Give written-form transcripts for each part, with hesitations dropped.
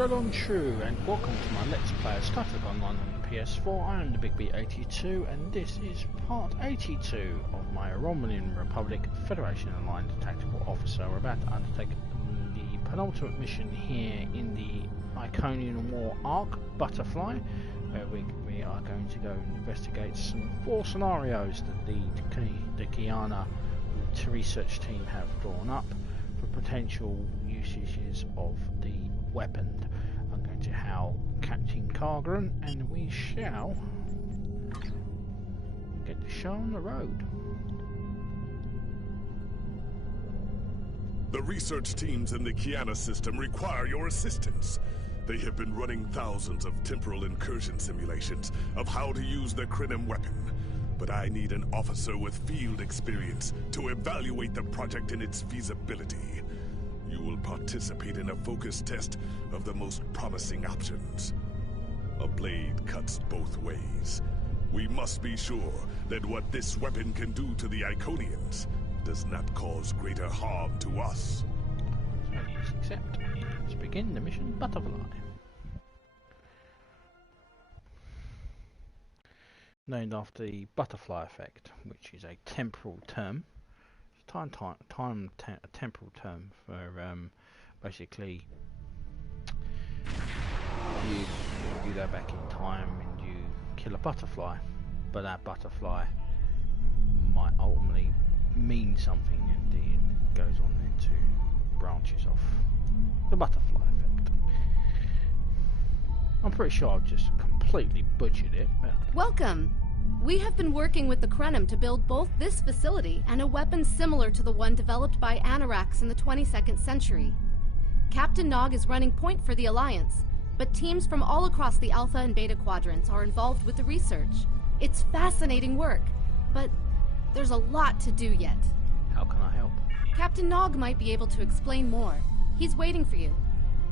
Shalom True, and welcome to my Let's Play of Star Trek Online on the PS4. I am the Big B82, and this is part 82 of my Romulan Republic Federation Aligned Tactical Officer. We're about to undertake the penultimate mission here in the Iconian War Arc, Butterfly, where we are going to go investigate some 4 scenarios that the Kyana Research team have drawn up for potential usages of the weapon. I'm going to hail Captain Kagran, and we shall get the show on the road. The research teams in the Kyana system require your assistance. They have been running thousands of temporal incursion simulations of how to use the Krenim weapon. But I need an officer with field experience to evaluate the project and its feasibility. You will participate in a focus test of the most promising options. A blade cuts both ways. We must be sure that what this weapon can do to the Iconians does not cause greater harm to us. So let's accept. Let's begin the mission Butterfly. Named after the butterfly effect, which is a temporal term. A temporal term for basically you go back in time and you kill a butterfly, but that butterfly might ultimately mean something, and it goes on into branches off the butterfly effect. I'm pretty sure I've just completely butchered it. But welcome! We have been working with the Krenim to build both this facility and a weapon similar to the one developed by Anoraks in the 22nd century. Captain Nog is running point for the Alliance, but teams from all across the Alpha and Beta quadrants are involved with the research. It's fascinating work, but there's a lot to do yet. How can I help? Captain Nog might be able to explain more. He's waiting for you.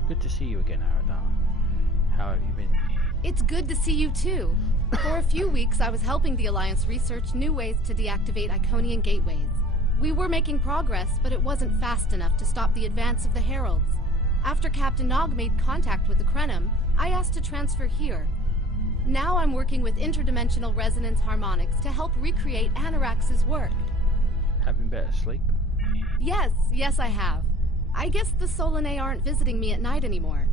Good to see you again, Aradana. How have you been? It's good to see you too. For a few weeks, I was helping the Alliance research new ways to deactivate Iconian gateways. We were making progress, but it wasn't fast enough to stop the advance of the Heralds. After Captain Nog made contact with the Krenim, I asked to transfer here. Now I'm working with interdimensional resonance harmonics to help recreate Anoraks' work. Having better sleep? Yes, I have. I guess the Solanae aren't visiting me at night anymore.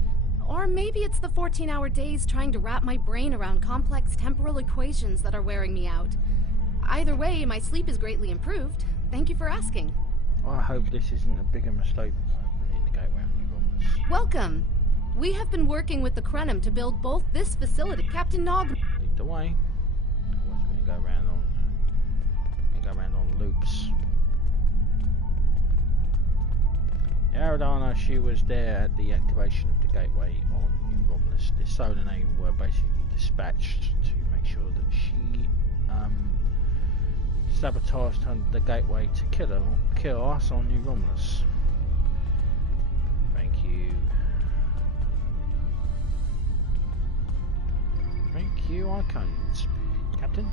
Or maybe it's the 14-hour days trying to wrap my brain around complex temporal equations that are wearing me out. Either way, my sleep is greatly improved. Thank you for asking. Well, I hope this isn't a bigger mistake than opening the gateway on New Romulus. Welcome! We have been working with the Krenim to build both this facility. Captain Nog... Lead the way. Otherwise we're going to go around on loops. Aradana, she was there at the activation of the gateway on New Romulus. The Solanae were basically dispatched to make sure that she sabotaged the gateway to kill us on New Romulus. Thank you. Thank you, Iconians. Captain?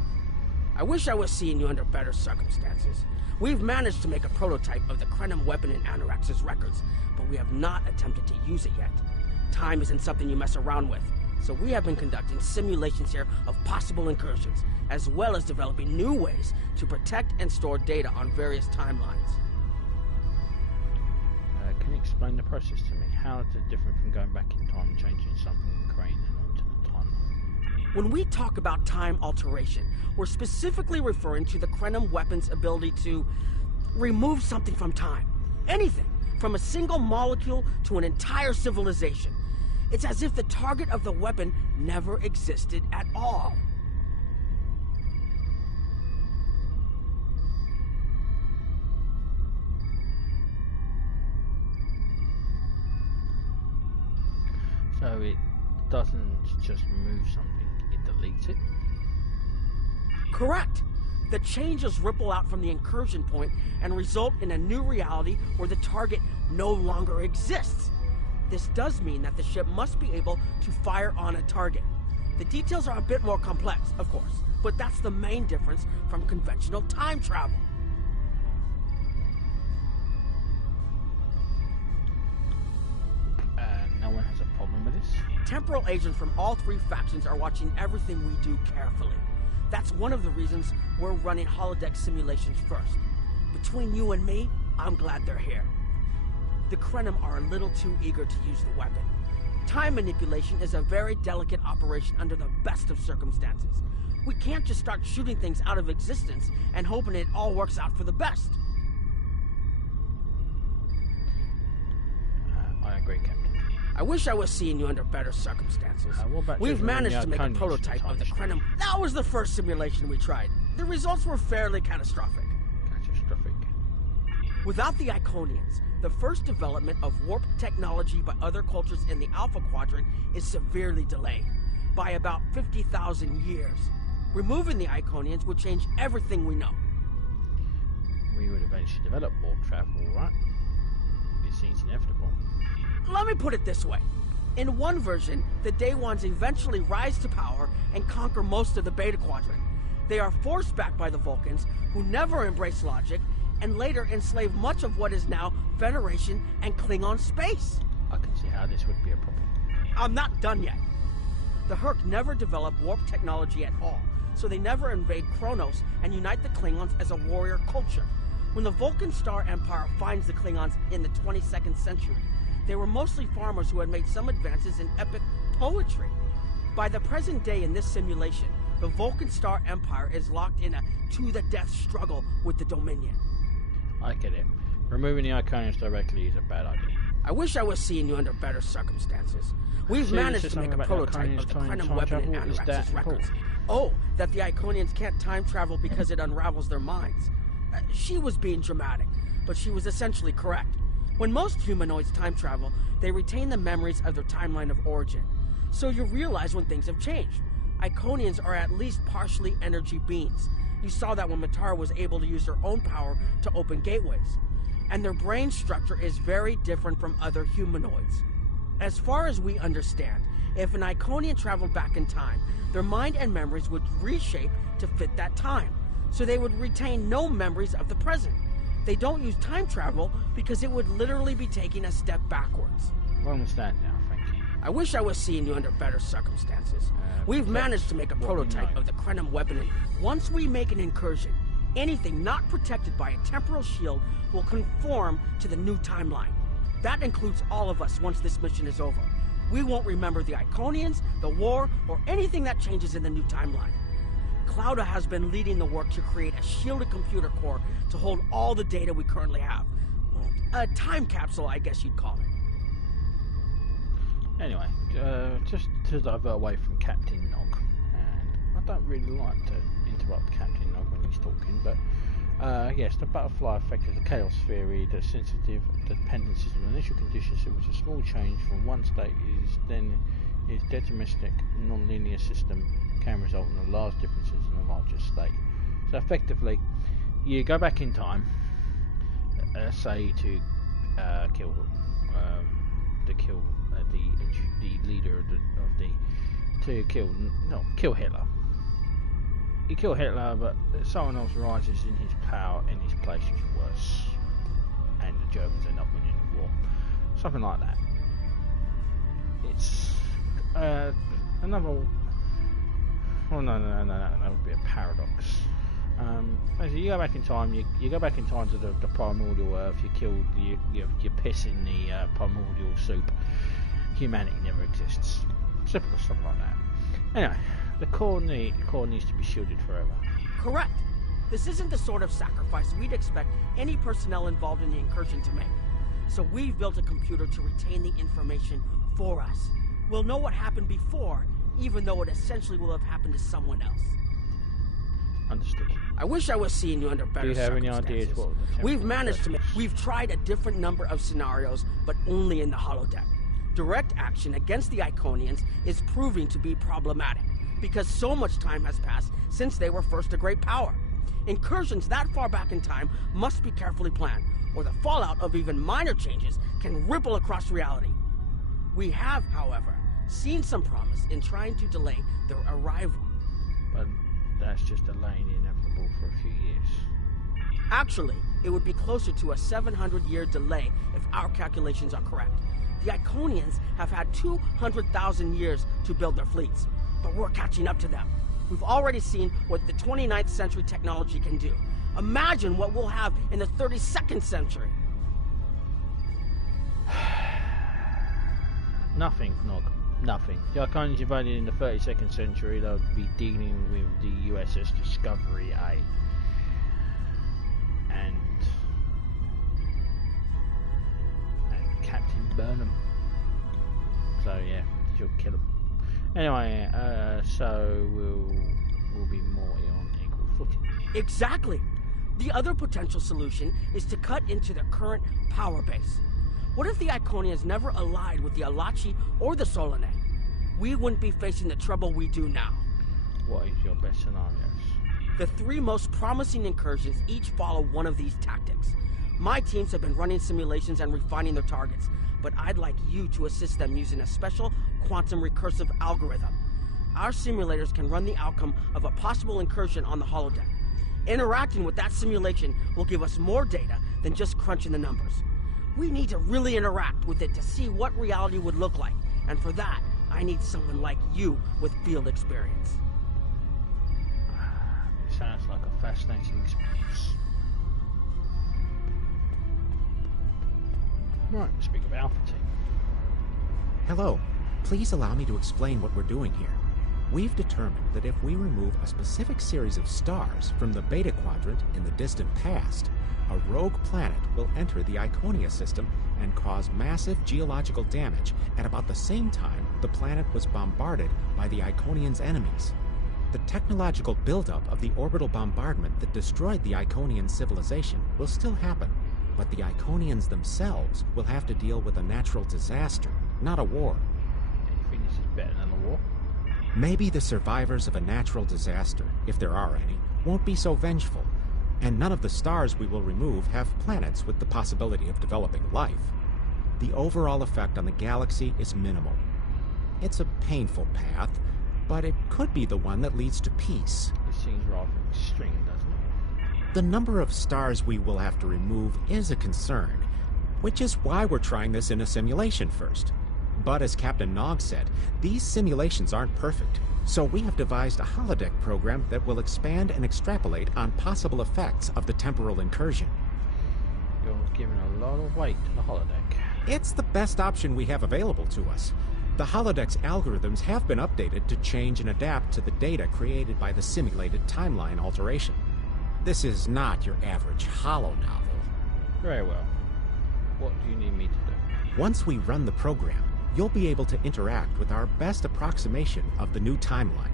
I wish I was seeing you under better circumstances. We've managed to make a prototype of the Krenim weapon in Anoraks' records, but we have not attempted to use it yet. Time isn't something you mess around with, so we have been conducting simulations here of possible incursions, as well as developing new ways to protect and store data on various timelines. Can you explain the process to me? How is it different from going back in time and changing something in Crane and onto the timeline? When we talk about time alteration, we're specifically referring to the Krenim weapon's ability to remove something from time. Anything, from a single molecule to an entire civilization. It's as if the target of the weapon never existed at all. So it doesn't just remove something, it deletes it? Correct. The changes ripple out from the incursion point and result in a new reality where the target no longer exists. This does mean that the ship must be able to fire on a target. The details are a bit more complex, of course, but that's the main difference from conventional time travel. No one has a problem with Temporal agents from all three factions are watching everything we do carefully. That's one of the reasons we're running holodeck simulations first. Between you and me, I'm glad they're here. The Krenim are a little too eager to use the weapon. Time manipulation is a very delicate operation under the best of circumstances. We can't just start shooting things out of existence and hoping it all works out for the best. I agree, Captain. I wish I was seeing you under better circumstances. We've managed to make a prototype of the Krenim. That was the first simulation we tried. The results were fairly catastrophic. Without the Iconians, the first development of warp technology by other cultures in the Alpha Quadrant is severely delayed, by about 50,000 years. Removing the Iconians would change everything we know. We would eventually develop warp travel, right? It seems inevitable. Let me put it this way. In one version, the Day Ones eventually rise to power and conquer most of the Beta Quadrant. They are forced back by the Vulcans, who never embrace logic, and later enslave much of what is now Federation and Klingon space. I can see how this would be a problem. I'm not done yet. The Herc never developed warp technology at all, so they never invade Kronos and unite the Klingons as a warrior culture. When the Vulcan Star Empire finds the Klingons in the 22nd century, they were mostly farmers who had made some advances in epic poetry. By the present day in this simulation, the Vulcan Star Empire is locked in a to-the-death struggle with the Dominion. I get it. Removing the Iconians directly is a bad idea. I wish I was seeing you under better circumstances. We've managed to make a prototype of the Krenim weapon in Anorax's records. Oh, that the Iconians can't time travel because it unravels their minds. She was being dramatic, but she was essentially correct. When most humanoids time travel, they retain the memories of their timeline of origin. So you realize when things have changed. Iconians are at least partially energy beings. You saw that when Matara was able to use her own power to open gateways. And their brain structure is very different from other humanoids. As far as we understand, if an Iconian traveled back in time, their mind and memories would reshape to fit that time, so they would retain no memories of the present. They don't use time travel because it would literally be taking a step backwards. I understand now, thank you. I wish I was seeing you under better circumstances. We've managed to make a prototype of the Krenim weapon, and once we make an incursion, anything not protected by a temporal shield will conform to the new timeline. That includes all of us once this mission is over. We won't remember the Iconians, the war, or anything that changes in the new timeline. Clouda has been leading the work to create a shielded computer core to hold all the data we currently have. A time capsule, I guess you'd call it. Anyway, just to divert away from Captain Nog, and I don't really like to interrupt Captain Nog when he's talking, but yes, the butterfly effect is a chaos theory. The sensitive dependencies of initial conditions in which a small change from one state is deterministic non-linear system can result in large differences in a larger state. So effectively, you go back in time, say to kill the leader kill Hitler. You kill Hitler, but someone else rises in his power and his place is worse, and the Germans end up winning the war. Something like that. It's another. Well, no, that would be a paradox. You go back in time. You go back in time to the primordial Earth. You kill you piss in the primordial soup. Humanity never exists. Simple as something like that. Anyway, the core needs to be shielded forever. Correct. This isn't the sort of sacrifice we'd expect any personnel involved in the incursion to make. So we've built a computer to retain the information for us. We'll know what happened before, even though it essentially will have happened to someone else. Understood. I wish I was seeing you under better circumstances. Do you have any ideas what We've managed to make... We've tried a different number of scenarios, but only in the holodeck. Direct action against the Iconians is proving to be problematic, because so much time has passed since they were first a great power. Incursions that far back in time must be carefully planned, or the fallout of even minor changes can ripple across reality. We have, however, seen some promise in trying to delay their arrival. But that's just delaying the inevitable for a few years. Actually, it would be closer to a 700-year delay if our calculations are correct. The Iconians have had 200,000 years to build their fleets, but we're catching up to them. We've already seen what the 29th century technology can do. Imagine what we'll have in the 32nd century. Nothing, Nog. Nothing. The Iconians invaded in the 32nd century. They'll be dealing with the USS Discovery A. And Captain Burnham. So yeah, she'll kill him. Anyway, so we'll be more on equal footing. Exactly. The other potential solution is to cut into their current power base. What if the Iconians never allied with the Alachi or the Solanae? We wouldn't be facing the trouble we do now. What is your best scenarios? The three most promising incursions each follow one of these tactics. My teams have been running simulations and refining their targets, but I'd like you to assist them using a special quantum recursive algorithm. Our simulators can run the outcome of a possible incursion on the holodeck. Interacting with that simulation will give us more data than just crunching the numbers. We need to really interact with it to see what reality would look like, and for that, I need someone like you with field experience. Sounds like a fascinating experience. Right, speak of Alpha Team. Hello. Please allow me to explain what we're doing here. We've determined that if we remove a specific series of stars from the Beta Quadrant in the distant past, a rogue planet will enter the Iconia system and cause massive geological damage at about the same time the planet was bombarded by the Iconians' enemies. The technological buildup of the orbital bombardment that destroyed the Iconian civilization will still happen, but the Iconians themselves will have to deal with a natural disaster, not a war. Anything this is better than a war? Maybe the survivors of a natural disaster, if there are any, won't be so vengeful, and none of the stars we will remove have planets with the possibility of developing life. The overall effect on the galaxy is minimal. It's a painful path, but it could be the one that leads to peace. This seems rather extreme, doesn't it? The number of stars we will have to remove is a concern, which is why we're trying this in a simulation first. But as Captain Nog said, these simulations aren't perfect, so we have devised a holodeck program that will expand and extrapolate on possible effects of the temporal incursion. You're giving a lot of weight to the holodeck. It's the best option we have available to us. The holodeck's algorithms have been updated to change and adapt to the data created by the simulated timeline alteration. This is not your average holo novel. Very well. What do you need me to do? Once we run the program, you'll be able to interact with our best approximation of the new timeline.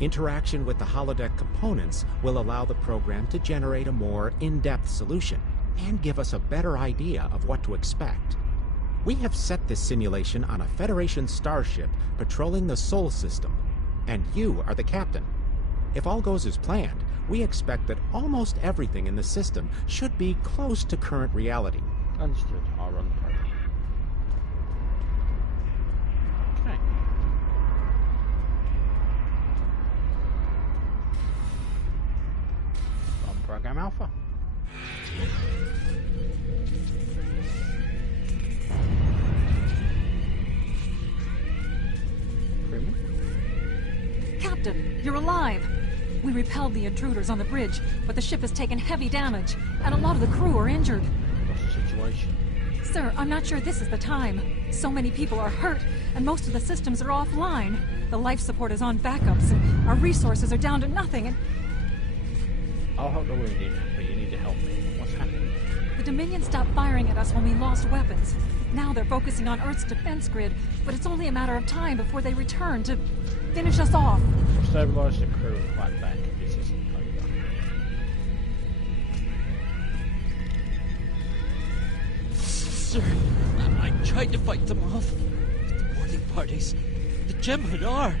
Interaction with the holodeck components will allow the program to generate a more in-depth solution and give us a better idea of what to expect. We have set this simulation on a Federation starship patrolling the Sol system, and you are the captain. If all goes as planned, we expect that almost everything in the system should be close to current reality. Understood. I'll run the program. Okay. Run program Alpha. Crewman? Captain, you're alive! We repelled the intruders on the bridge, but the ship has taken heavy damage, and a lot of the crew are injured. What's the situation? Sir, I'm not sure this is the time. So many people are hurt, and most of the systems are offline. The life support is on backups, and our resources are down to nothing, and... I'll help the wounded, but you need to help me. What's happening? The Dominion stopped firing at us when we lost weapons. Now they're focusing on Earth's defense grid, but it's only a matter of time before they return to finish us off. Stabilize the crew and fight back. This isn't over. Sir, I tried to fight them off. The boarding parties, the Gem Hadar.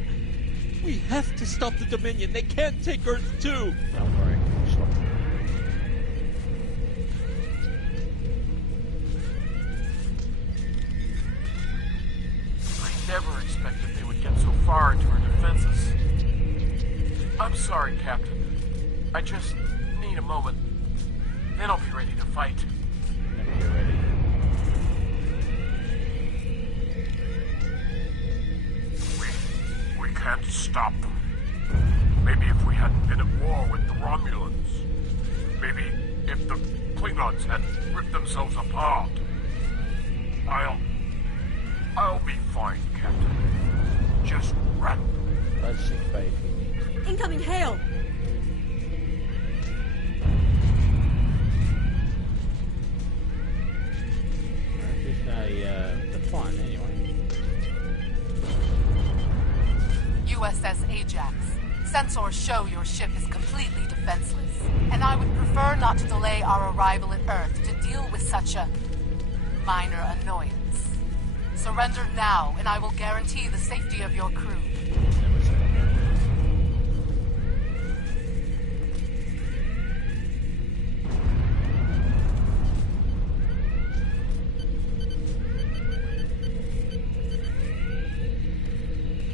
We have to stop the Dominion. They can't take Earth too. Don't worry. Stop. I never expected they would get so far into our defenses. I'm sorry, Captain. I just need a moment. Then I'll be ready to fight. Whenever you're ready. can't stop them. Maybe if we hadn't been at war with the Romulans. Maybe if the Klingons hadn't ripped themselves apart. I'll be fine, Captain. Just rattle. Let's see, baby. Incoming hail! They're fine anyway. USS Ajax. Sensors show your ship is completely defenseless, and I would prefer not to delay our arrival at Earth to deal with such a minor annoyance. Surrender now, and I will guarantee the safety of your crew.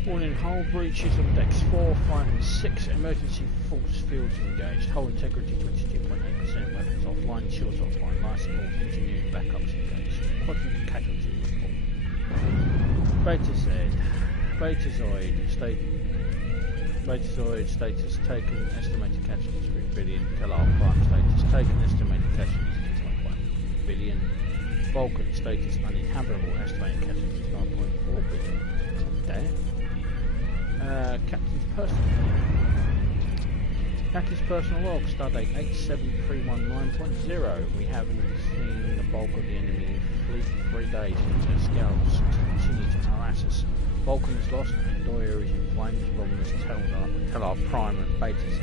Warning, hull breaches on decks 4, 5 and 6. Emergency force fields engaged. Hull integrity 22.8%. Weapons offline. Shields offline. Life support. Engineering backups engaged. Quadrant casualty report. Betazoid status taken. Estimated casualties 3 billion. Telar Prime status taken. Estimated casualties 2.1 billion. Vulcan status uninhabitable. Estimated casualties 9.4 billion. Damn. Captain's personal log, stardate 87319.0. We haven't seen the bulk of the enemy fleet for 3 days. Their scouts continue to harass us. Vulcan is lost, and Doyer is in flames. Romulus, Telar Prime and Beta Z,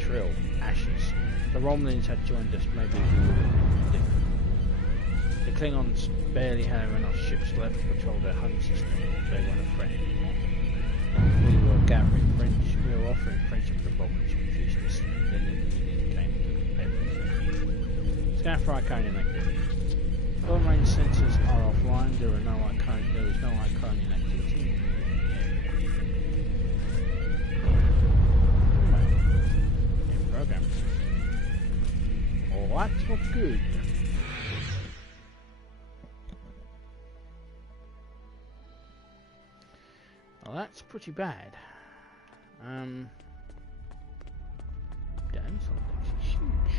Trill, ashes. The Romulans had joined us, maybe we would have been different. The Klingons barely had enough ships left to patrol their home system. They weren't a threat anymore. We were offering friendship to the Romulans who refused us. Then the Dominion came to everything. Scan for Iconian activity. All main sensors are offline. There is no Iconian activity in program. Alright, not good. Well, that's pretty bad. Damn, something's huge.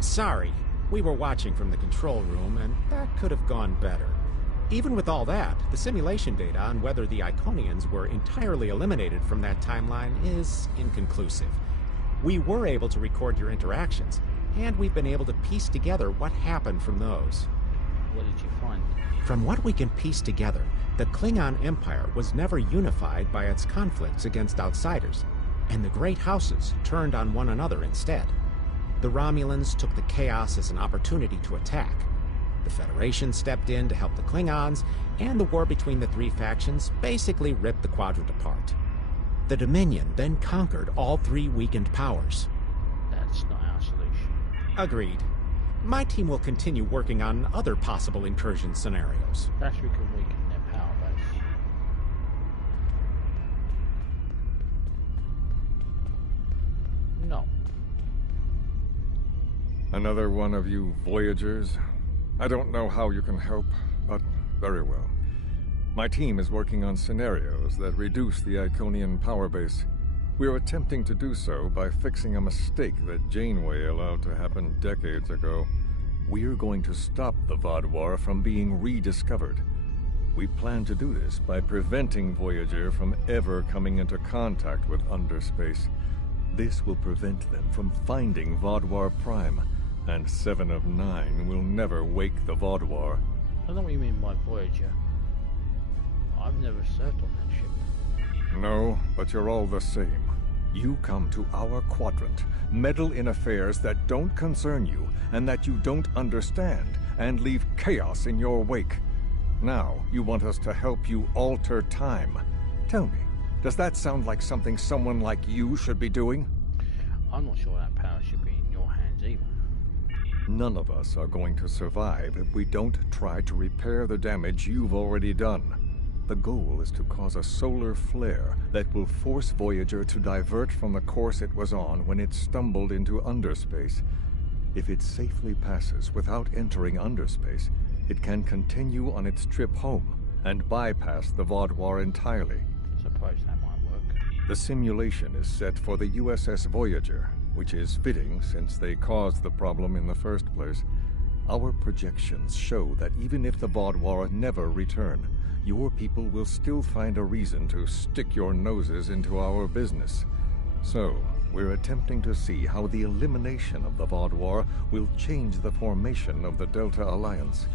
Sorry, we were watching from the control room, and that could have gone better. Even with all that, the simulation data on whether the Iconians were entirely eliminated from that timeline is inconclusive. We were able to record your interactions, and we've been able to piece together what happened from those. What did you find? From what we can piece together, the Klingon Empire was never unified by its conflicts against outsiders, and the great houses turned on one another instead. The Romulans took the chaos as an opportunity to attack. The Federation stepped in to help the Klingons, and the war between the three factions basically ripped the quadrant apart. The Dominion then conquered all three weakened powers. That's not our solution. Agreed. My team will continue working on other possible incursion scenarios. Perhaps we can weaken their power base. No. Another one of you Voyagers? I don't know how you can help, but very well. My team is working on scenarios that reduce the Iconian power base. We are attempting to do so by fixing a mistake that Janeway allowed to happen decades ago. We're going to stop the Vaadwaur from being rediscovered. We plan to do this by preventing Voyager from ever coming into contact with underspace. This will prevent them from finding Vaadwaur Prime, and 7 of 9 will never wake the Vaadwaur. I don't know what you mean by Voyager. I've never served on that ship. No, but you're all the same. You come to our quadrant, meddle in affairs that don't concern you and that you don't understand, and leave chaos in your wake. Now, you want us to help you alter time. Tell me, does that sound like something someone like you should be doing? I'm not sure that power should be in your hands either. None of us are going to survive if we don't try to repair the damage you've already done. The goal is to cause a solar flare that will force Voyager to divert from the course it was on when it stumbled into underspace. If it safely passes without entering underspace, it can continue on its trip home and bypass the Vaadwaur entirely. Suppose that might work. The simulation is set for the USS Voyager, which is fitting since they caused the problem in the first place. Our projections show that even if the Vaadwaur never return, your people will still find a reason to stick your noses into our business. So, we're attempting to see how the elimination of the Vaadwaur will change the formation of the Delta Alliance.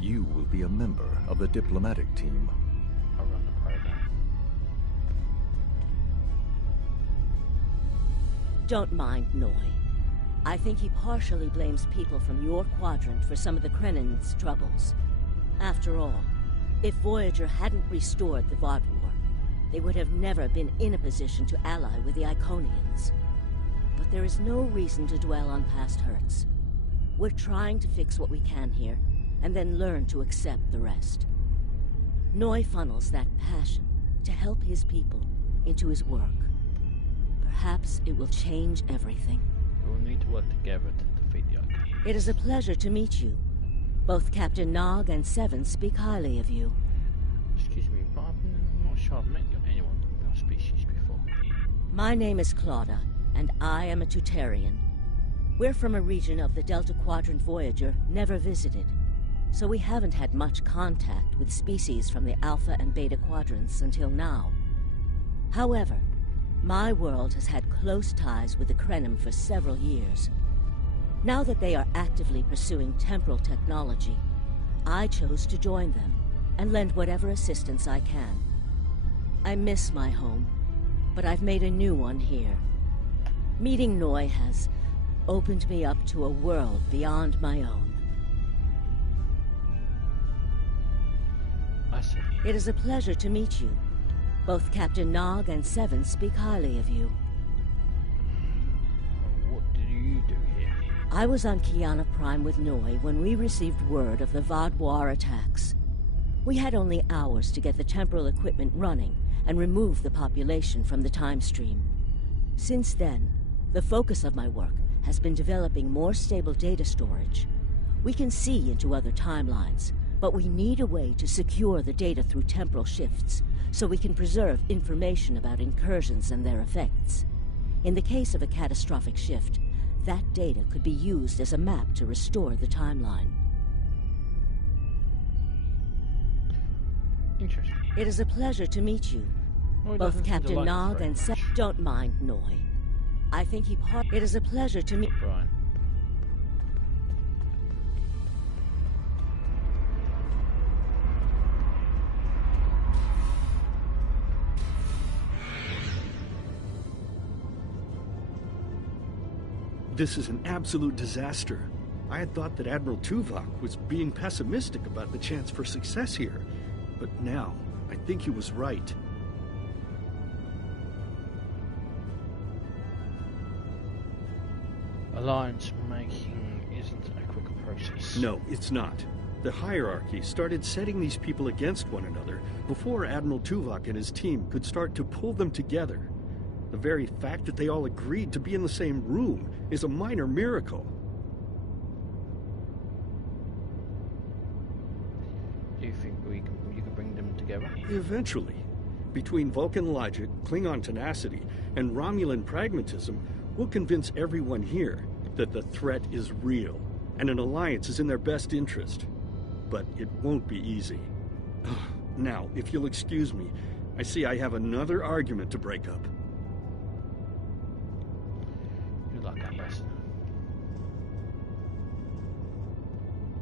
You will be a member of the diplomatic team. I'll run the program. Don't mind Noi. I think he partially blames people from your quadrant for some of the Krennin's troubles. After all, if Voyager hadn't restored the Vaadwaur, they would have never been in a position to ally with the Iconians. But there is no reason to dwell on past hurts. We're trying to fix what we can here, and then learn to accept the rest. Noi funnels that passion to help his people into his work. Perhaps it will change everything. We'll need to work together to defeat the Iconians. It is a pleasure to meet you. Both Captain Nog and Seven speak highly of you. Excuse me, but I'm not sure I've met anyone of your species before. My name is Claudia, and I am a Tutarian. We're from a region of the Delta Quadrant Voyager never visited, so we haven't had much contact with species from the Alpha and Beta Quadrants until now. However, my world has had close ties with the Krenim for several years. Now that they are actively pursuing temporal technology, I chose to join them and lend whatever assistance I can. I miss my home, but I've made a new one here. Meeting Noi has opened me up to a world beyond my own. I see. It is a pleasure to meet you. Both Captain Nog and Seven speak highly of you. What do you do here? I was on Kyana Prime with Noi when we received word of the Vaadwaur attacks. We had only hours to get the temporal equipment running and remove the population from the time stream. Since then, the focus of my work has been developing more stable data storage. We can see into other timelines, but we need a way to secure the data through temporal shifts, so we can preserve information about incursions and their effects. In the case of a catastrophic shift, that data could be used as a map to restore the timeline. Interesting. It is a pleasure to meet you. Both Captain Nog and Seth don't mind Noi. I think he It is a pleasure to meet. Right. This is an absolute disaster. I had thought that Admiral Tuvok was being pessimistic about the chance for success here, but now I think he was right. Alliance making isn't a quick process. No, it's not. The hierarchy started setting these people against one another before Admiral Tuvok and his team could start to pull them together. The very fact that they all agreed to be in the same room is a minor miracle. Do you think you can bring them together? Eventually. Between Vulcan logic, Klingon tenacity, and Romulan pragmatism, we'll convince everyone here that the threat is real, and an alliance is in their best interest. But it won't be easy. Now, if you'll excuse me, I see I have another argument to break up. Good luck, Ambassador.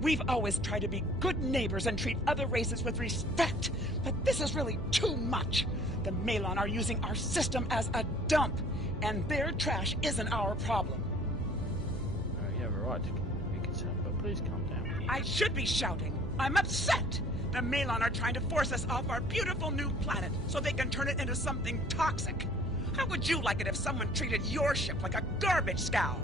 We've always tried to be good neighbors and treat other races with respect, but this is really too much. The Malon are using our system as a dump, and their trash isn't our problem. You have a right to be concerned, but please calm down. I should be shouting. I'm upset. The Malon are trying to force us off our beautiful new planet so they can turn it into something toxic. How would you like it if someone treated your ship like a garbage scow?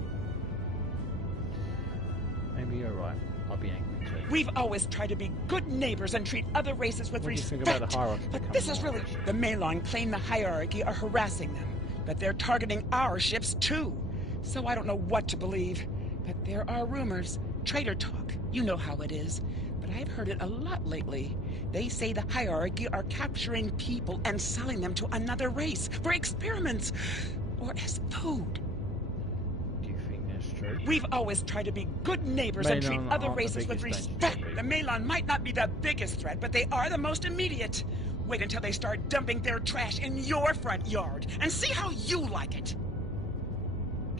Maybe you're right. I'll be angry too. We've always tried to be good neighbors and treat other races with respect. What do you think about the hierarchy? But this is really... The Malon claim the hierarchy are harassing them, but they're targeting our ships too. So I don't know what to believe. But there are rumors, traitor talk. You know how it is. But I've heard it a lot lately. They say the hierarchy are capturing people and selling them to another race for experiments or as food. Do you think that's true? We've always tried to be good neighbors and treat other races with respect. The Malon might not be the biggest threat, but they are the most immediate. Wait until they start dumping their trash in your front yard and see how you like it.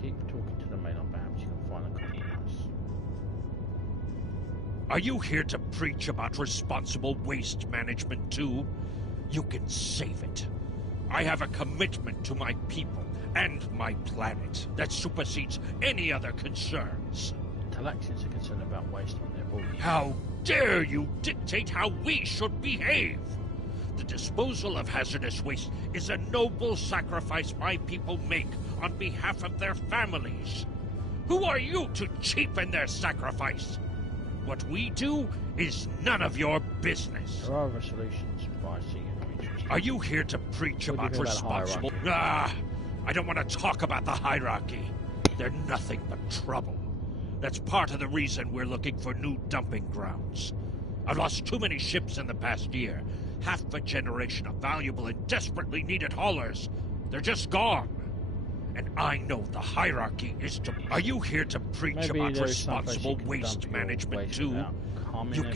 Keep talking to the Malon, perhaps you can find a compromise. Are you here to preach about responsible waste management too? You can save it. I have a commitment to my people and my planet that supersedes any other concerns. Talaxians are concerned about waste on their borders. How dare you dictate how we should behave? The disposal of hazardous waste is a noble sacrifice my people make on behalf of their families. Who are you to cheapen their sacrifice? What we do is none of your business. There are other solutions, but I see you're not interested. Are you here to preach about responsible... I don't want to talk about the hierarchy. They're nothing but trouble. That's part of the reason we're looking for new dumping grounds. I've lost too many ships in the past year. Half a generation of valuable and desperately needed haulers. They're just gone. And I know the hierarchy is to... Are you here to preach about responsible waste management too?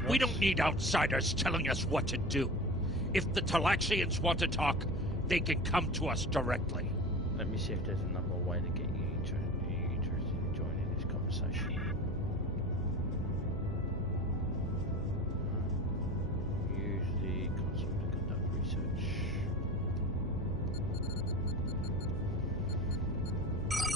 We don't need outsiders telling us what to do. If the Talaxians want to talk, they can come to us directly. Let me see if there's another way to get you interested in joining this conversation. Use the console to conduct research.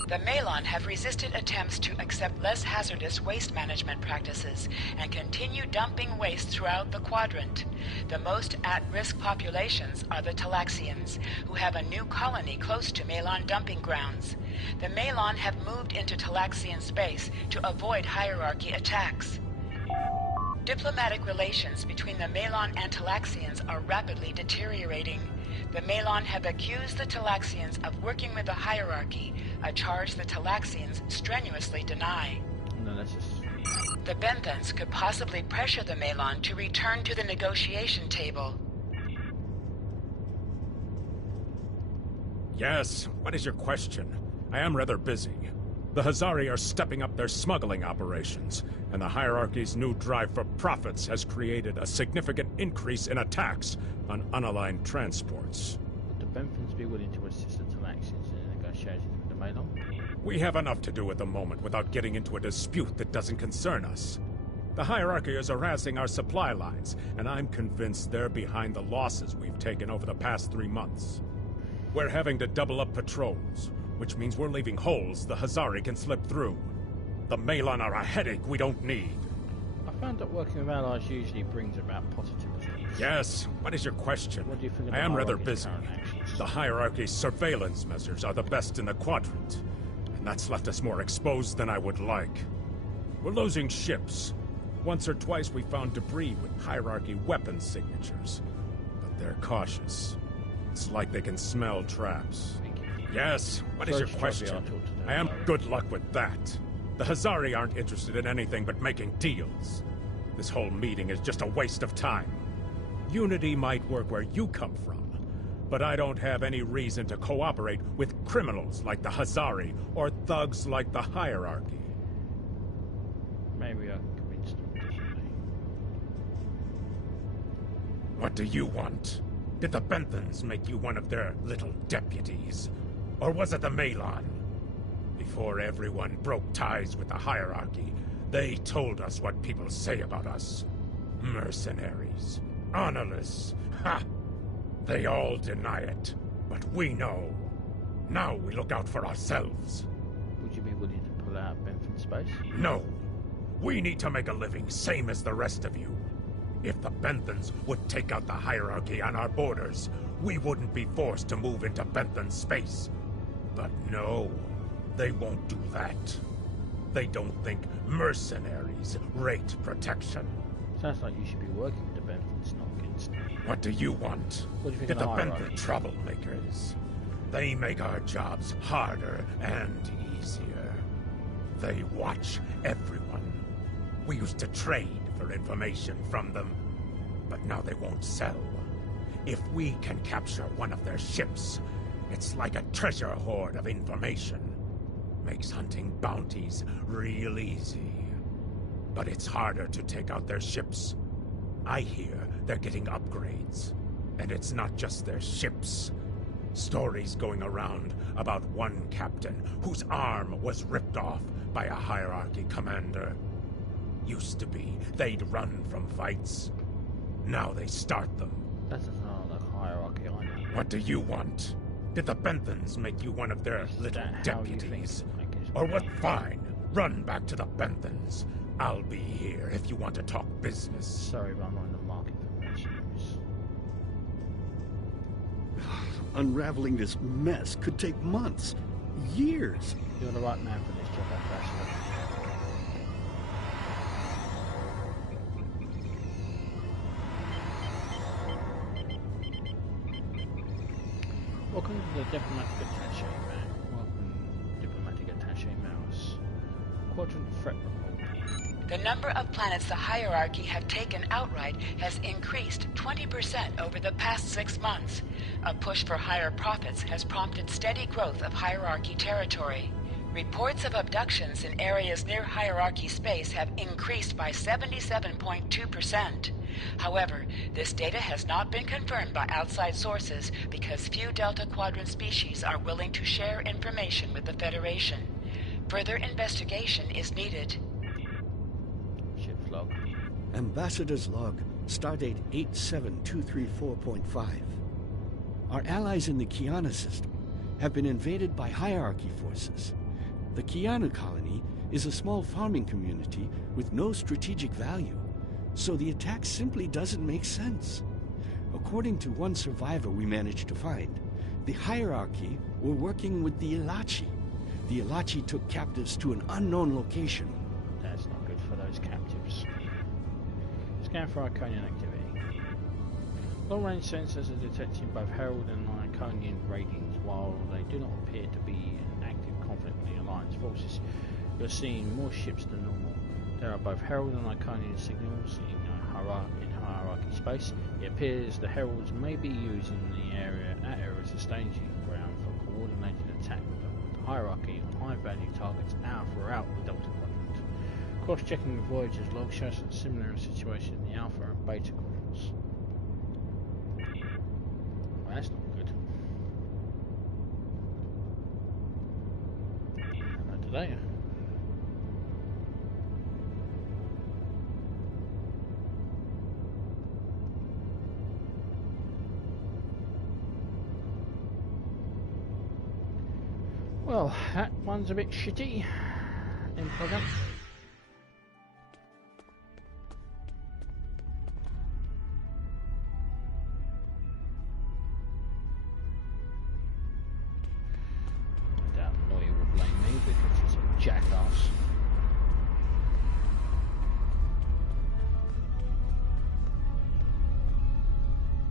The Malon have resisted attempts to accept less hazardous waste management practices and continue dumping waste throughout the quadrant. The most at-risk populations are the Talaxians, who have a new colony close to Malon dumping grounds. The Malon have moved into Talaxian space to avoid hierarchy attacks. Diplomatic relations between the Malon and Talaxians are rapidly deteriorating. The Malon have accused the Talaxians of working with the hierarchy, a charge the Talaxians strenuously deny. No, that's just... The Benthans could possibly pressure the Malon to return to the negotiation table. Yes, what is your question? I am rather busy. The Hazari are stepping up their smuggling operations, and the hierarchy's new drive for profits has created a significant increase in attacks on unaligned transports. Would the Benthans be willing to assist the Talaxians in negotiations with the Malon? We have enough to do at the moment without getting into a dispute that doesn't concern us. The hierarchy is harassing our supply lines, and I'm convinced they're behind the losses we've taken over the past 3 months. We're having to double up patrols, which means we're leaving holes the Hazari can slip through. The Malon are a headache we don't need. I found that working with allies usually brings about positive results. Yes, what is your question? What do you think of I am rather busy. The hierarchy's surveillance measures are the best in the quadrant, and that's left us more exposed than I would like. We're losing ships. Once or twice we found debris with hierarchy weapon signatures, but they're cautious. It's like they can smell traps. Yes, what is your question? I am good luck with that. The Hazari aren't interested in anything but making deals. This whole meeting is just a waste of time. Unity might work where you come from, but I don't have any reason to cooperate with criminals like the Hazari or thugs like the hierarchy. Maybe I can convince them differently. What do you want? Did the Benthans make you one of their little deputies? Or was it the Malon? Before everyone broke ties with the hierarchy, they told us what people say about us. Mercenaries. Honorless. Ha! They all deny it. But we know. Now we look out for ourselves. Would you be willing to pull out Benthan space? No. We need to make a living, same as the rest of you. If the Benthans would take out the hierarchy on our borders, we wouldn't be forced to move into Benthan space. But no, they won't do that. They don't think mercenaries rate protection. Sounds like you should be working with the Benthans, not against them. What do you want? What do you think Get the of the Benthan troublemakers. They make our jobs harder and easier. They watch everyone. We used to trade for information from them, but now they won't sell. If we can capture one of their ships, it's like a treasure hoard of information. Makes hunting bounties real easy. But it's harder to take out their ships. I hear they're getting upgrades. And it's not just their ships. Stories going around about one captain whose arm was ripped off by a hierarchy commander. Used to be, they'd run from fights. Now they start them. That doesn't sound like hierarchy either. What do you want? Did the Benthans make you one of their little deputies? Or what? Fine. Run back to the Benthans. I'll be here if you want to talk business. Sorry, but I'm on the market for mercenaries. Unraveling this mess could take months, years. You're the right man for this job, Ambassador. Welcome to the Diplomatic Attaché, man. Welcome, Diplomatic Attaché Mouse. Quadrant Threat Report. The number of planets the hierarchy have taken outright has increased 20% over the past 6 months. A push for higher profits has prompted steady growth of hierarchy territory. Reports of abductions in areas near hierarchy space have increased by 77.2%. However, this data has not been confirmed by outside sources because few Delta Quadrant species are willing to share information with the Federation. Further investigation is needed. Ship's log. Ambassador's log, stardate 87234.5. Our allies in the Kyana system have been invaded by hierarchy forces. The Kyana colony is a small farming community with no strategic value, so the attack simply doesn't make sense. According to one survivor we managed to find, the hierarchy were working with the Ilachi. The Ilachi took captives to an unknown location. That's not good for those captives. Scan for Iconian activity. Long-range sensors are detecting both Herald and Iconian ratings. While they do not appear to be in active conflict with the Alliance forces, you're seeing more ships than normal. There are both Herald and Iconian signals in hierarchy space. It appears the Heralds may be using the area as a staging ground for coordinated attack with the hierarchy on high-value targets throughout the Delta Quadrant. Cross-checking the Voyager's log shows a similar situation in the Alpha and Beta quadrants. Well, that's not good. Hello today. Well, that one's a bit shitty. In program. I doubt Noy will blame me because he's a jackass.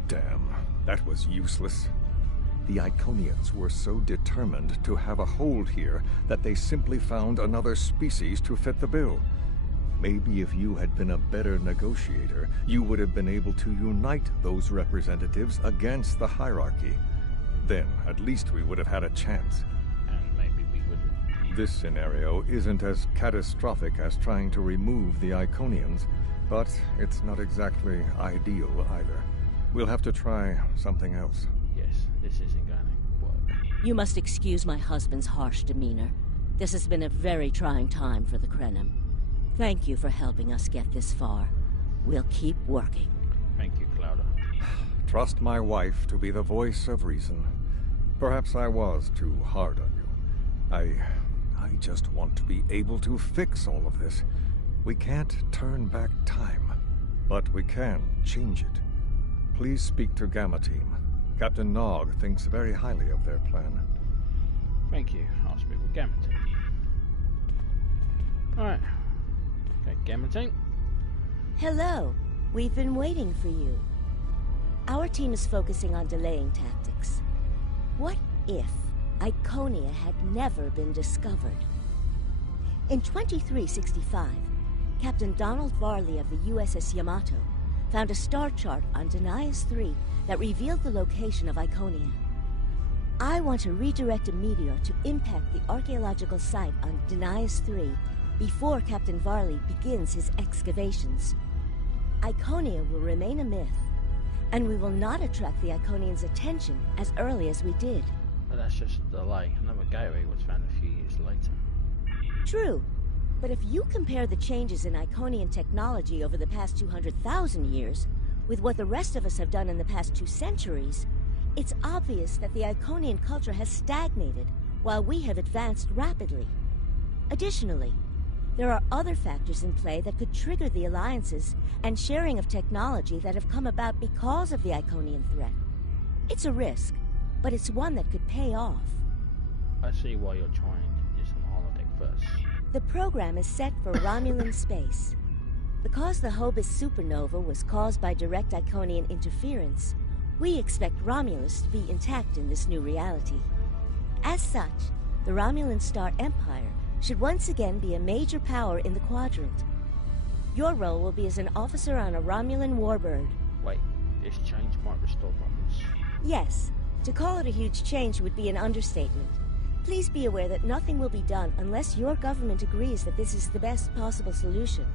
Damn, that was useless. The Iconians were so determined to have a hold here that they simply found another species to fit the bill. Maybe if you had been a better negotiator, you would have been able to unite those representatives against the hierarchy. Then, at least we would have had a chance. And maybe we wouldn't. This scenario isn't as catastrophic as trying to remove the Iconians, but it's not exactly ideal either. We'll have to try something else. Yes, this isn't going to work. You must excuse my husband's harsh demeanor. This has been a very trying time for the Krenim. Thank you for helping us get this far. We'll keep working. Thank you, Clouda. Trust my wife to be the voice of reason. Perhaps I was too hard on you. I just want to be able to fix all of this. We can't turn back time, but we can change it. Please speak to Gamma Team. Captain Nog thinks very highly of their plan. Thank you. I'll speak with Gamma Team. Alright. Okay, Gamma Team. Hello. We've been waiting for you. Our team is focusing on delaying tactics. What if Iconia had never been discovered? In 2365, Captain Donald Varley of the USS Yamato found a star chart on Denias 3 that revealed the location of Iconia. I want to redirect a meteor to impact the archaeological site on Denias 3 before Captain Varley begins his excavations. Iconia will remain a myth, and we will not attract the Iconians' attention as early as we did. But that's just a delay. Another gateway was found a few years later. True, but if you compare the changes in Iconian technology over the past 200,000 years with what the rest of us have done in the past 2 centuries, it's obvious that the Iconian culture has stagnated while we have advanced rapidly. Additionally, there are other factors in play that could trigger the alliances and sharing of technology that have come about because of the Iconian threat. It's a risk, but it's one that could pay off. I see why you're trying to do some holodeck first. The program is set for Romulan space. Because the Hobus supernova was caused by direct Iconian interference, we expect Romulus to be intact in this new reality. As such, the Romulan Star Empire should once again be a major power in the quadrant. Your role will be as an officer on a Romulan warbird. Wait, this change might restore Romulus? Yes. To call it a huge change would be an understatement. Please be aware that nothing will be done unless your government agrees that this is the best possible solution.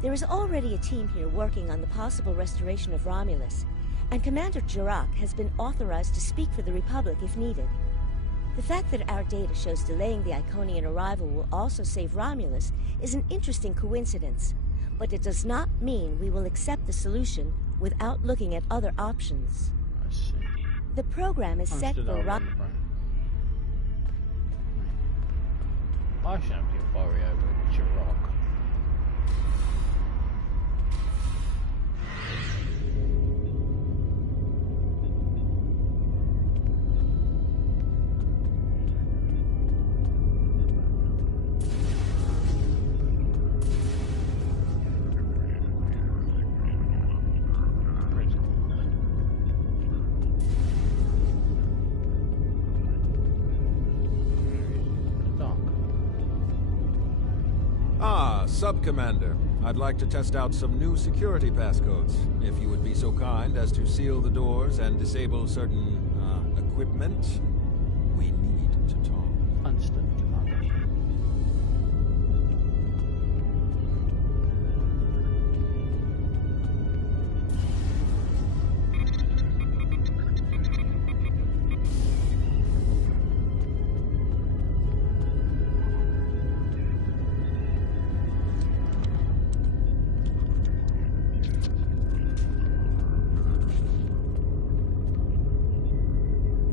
There is already a team here working on the possible restoration of Romulus, and Commander Jirak has been authorized to speak for the Republic if needed. The fact that our data shows delaying the Iconian arrival will also save Romulus is an interesting coincidence, but it does not mean we will accept the solution without looking at other options. I see. The program is set for I shouldn't have to worry over Jirak. Sub-Commander, I'd like to test out some new security passcodes. If you would be so kind as to seal the doors and disable certain, equipment, we need to talk. Understood, Commander.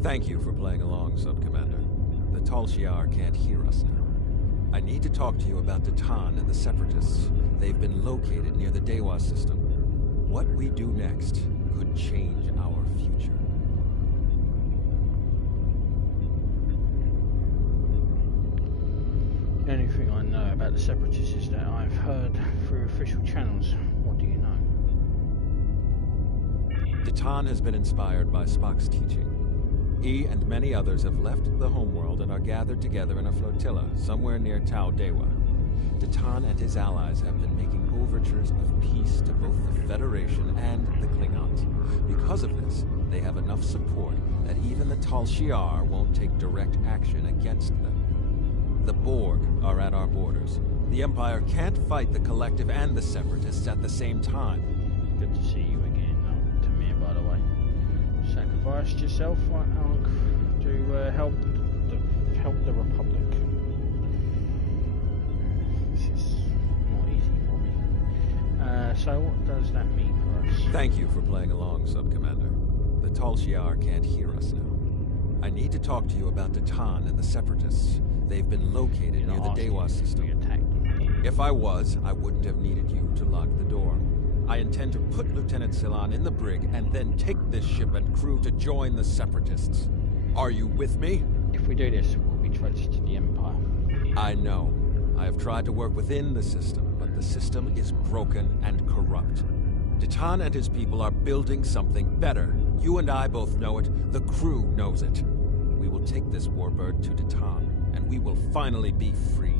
Thank you for playing along, Sub-Commander. The Tal Shiar can't hear us now. I need to talk to you about Titan and the Separatists. They've been located near the Dewa system. What we do next could change our future. The only thing I know about the Separatists is that I've heard through official channels. What do you know? Titan has been inspired by Spock's teaching. He and many others have left the homeworld and are gathered together in a flotilla somewhere near Tau Dewa. Titan and his allies have been making overtures of peace to both the Federation and the Klingons. Because of this, they have enough support that even the Tal Shiar won't take direct action against them. The Borg are at our borders. The Empire can't fight the Collective and the Separatists at the same time. Good to see you again, Tamir, by the way. Sacrificed yourself, Alec, to help the Republic. This is not easy for me. So what does that mean for us? Thank you for playing along, Sub-Commander. The Tal Shiar can't hear us now. I need to talk to you about Titan and the Separatists. They've been located near the Dewa system. If I was, I wouldn't have needed you to lock the door. I intend to put Lieutenant Silan in the brig and then take this ship and crew to join the Separatists. Are you with me? If we do this, we'll be traitors to the Empire. I know. I have tried to work within the system, but the system is broken and corrupt. Titan and his people are building something better. You and I both know it. The crew knows it. We will take this warbird to Titan, and we will finally be free.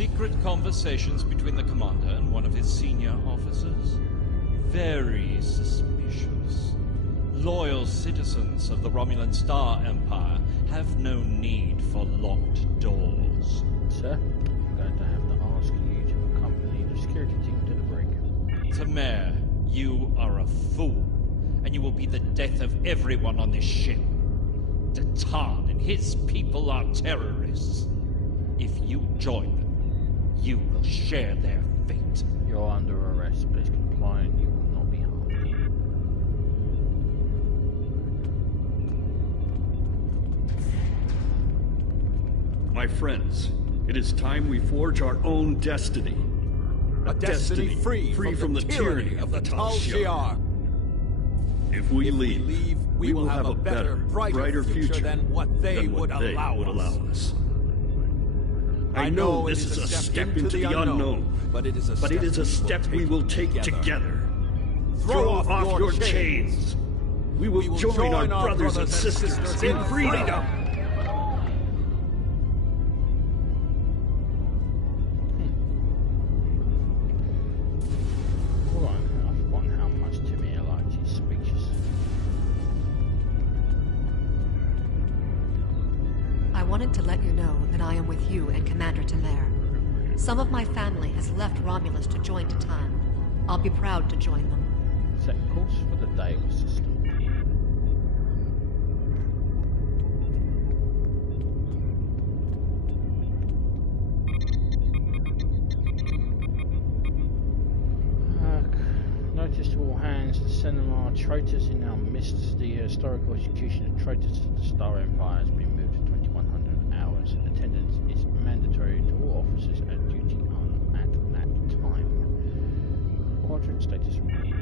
secret conversations between the commander and one of his senior officers. Very suspicious. Loyal citizens of the Romulan Star Empire have no need for locked doors. Sir, I'm going to have to ask you to accompany the security team to the brig. Tamer, you are a fool, and you will be the death of everyone on this ship. Datan and his people are terrorists. If you join them, you will share their fate. You're under arrest. Please comply and you will not be harmed. My friends, it is time we forge our own destiny. A destiny free from the tyranny of the Tal Shiar. If we leave, we will have a better, brighter future than what they would allow us. I know this is a step into the unknown, but it is a step we will take together. Throw off your chains. We will join our brothers and sisters in freedom. To let you know that I am with you and Commander Tamer. Some of my family has left Romulus to join Datan. I'll be proud to join them. Set course for the Daiwa system. Notice to all hands, the cinema traitors in our midst. The historical execution of traitors to the Star Empire has been moved to 2100 hours. Attendance is mandatory to all officers at duty at that time. Quadrant status report.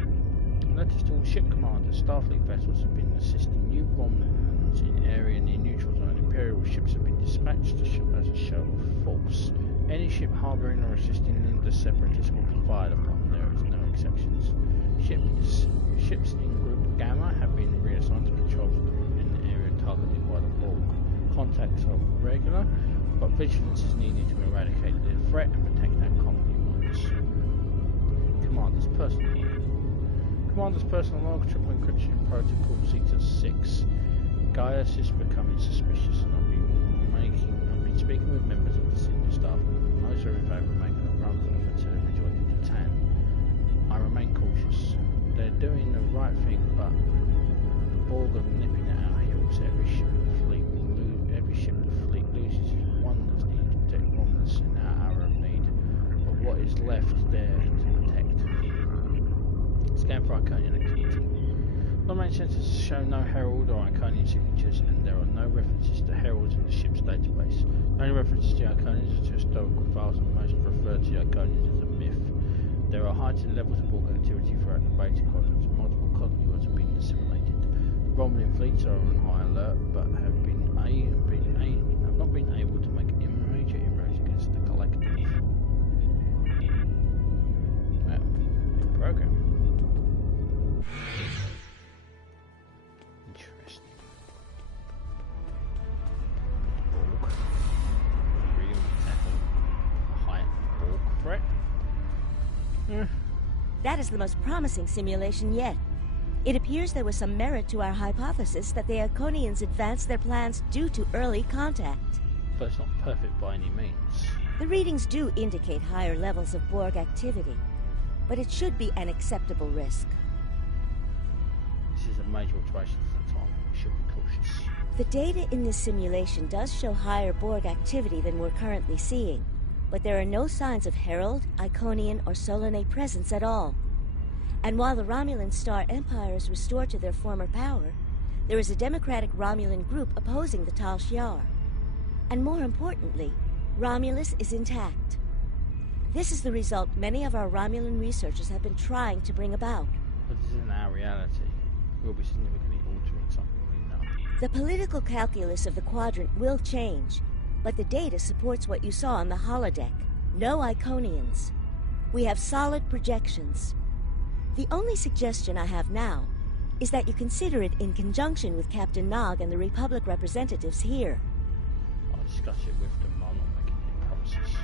Notice to all ship commanders, Starfleet vessels have been assisting new Romulans in area near neutral zone. Imperial ships have been dispatched as a show of force. Any ship harboring or assisting in the separatists will be fired upon. There is no exceptions. Ships in Group Gamma have been reassigned to patrols in the area targeted by the Borg. Contacts are regular, but vigilance is needed to eradicate the threat and protect our colony minds. Commander's personal log, triple encryption protocol Zeta 6. Gaius is becoming suspicious, and I've been speaking with members of the senior staff. Those are in favour of making a run for the flotilla rejoining Datan. I remain cautious. They're doing the right thing, but the Borg are nipping at our heels. Every ship the fleet loses is one that's needed to protect Romulus in our hour of need. But what is left there to protect? Scan for Iconian activity. Domain sensors show no Herald or Iconian signatures, and there are no references to Heralds in the ship's database. Only references to Iconians are to historical files, and most refer to Iconians as a myth. There are heightened levels of Borg activity throughout the Beta Quadrant. Multiple colony worlds have been assimilated. Romulan fleets are on high alert, but have not been able to make major inroads against the collective. Well, in program. Interesting. Borg. Really tackle a high Borg threat? That is the most promising simulation yet. It appears there was some merit to our hypothesis that the Iconians advanced their plans due to early contact. But it's not perfect by any means. The readings do indicate higher levels of Borg activity, but it should be an acceptable risk. This is a major alteration for the time. We should be cautious. The data in this simulation does show higher Borg activity than we're currently seeing, but there are no signs of Herald, Iconian, or Solanae presence at all. And while the Romulan Star Empire is restored to their former power, there is a democratic Romulan group opposing the Tal Shiar. And more importantly, Romulus is intact. This is the result many of our Romulan researchers have been trying to bring about. But this isn't our reality. We'll be significantly altering something we know. The political calculus of the Quadrant will change, but the data supports what you saw on the holodeck. No Iconians. We have solid projections. The only suggestion I have now is that you consider it in conjunction with Captain Nog and the Republic representatives here. I'll discuss it with them. I'm not making any promises.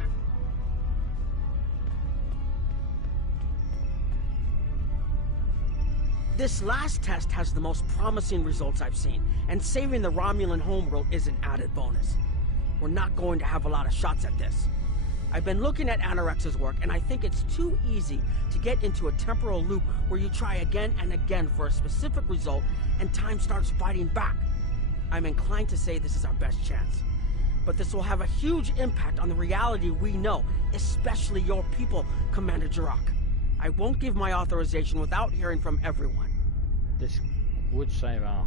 This last test has the most promising results I've seen, and saving the Romulan homeworld is an added bonus. We're not going to have a lot of shots at this. I've been looking at Anorex's work, and I think it's too easy to get into a temporal loop where you try again and again for a specific result, and time starts fighting back. I'm inclined to say this is our best chance. But this will have a huge impact on the reality we know, especially your people, Commander Jirok. I won't give my authorization without hearing from everyone. This would save our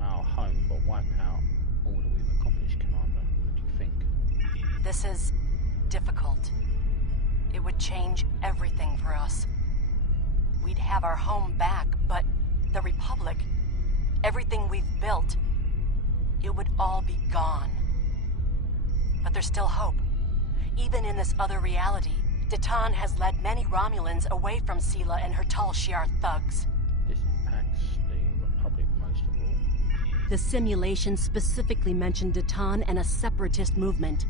home, but wipe out all that we've accomplished, Commander. What do you think? This is difficult. It would change everything for us. We'd have our home back, but the Republic, everything we've built, it would all be gone. But there's still hope. Even in this other reality, Datan has led many Romulans away from Sela and her Tal Shiar thugs. This impacts the Republic most of all. The simulation specifically mentioned Datan and a separatist movement.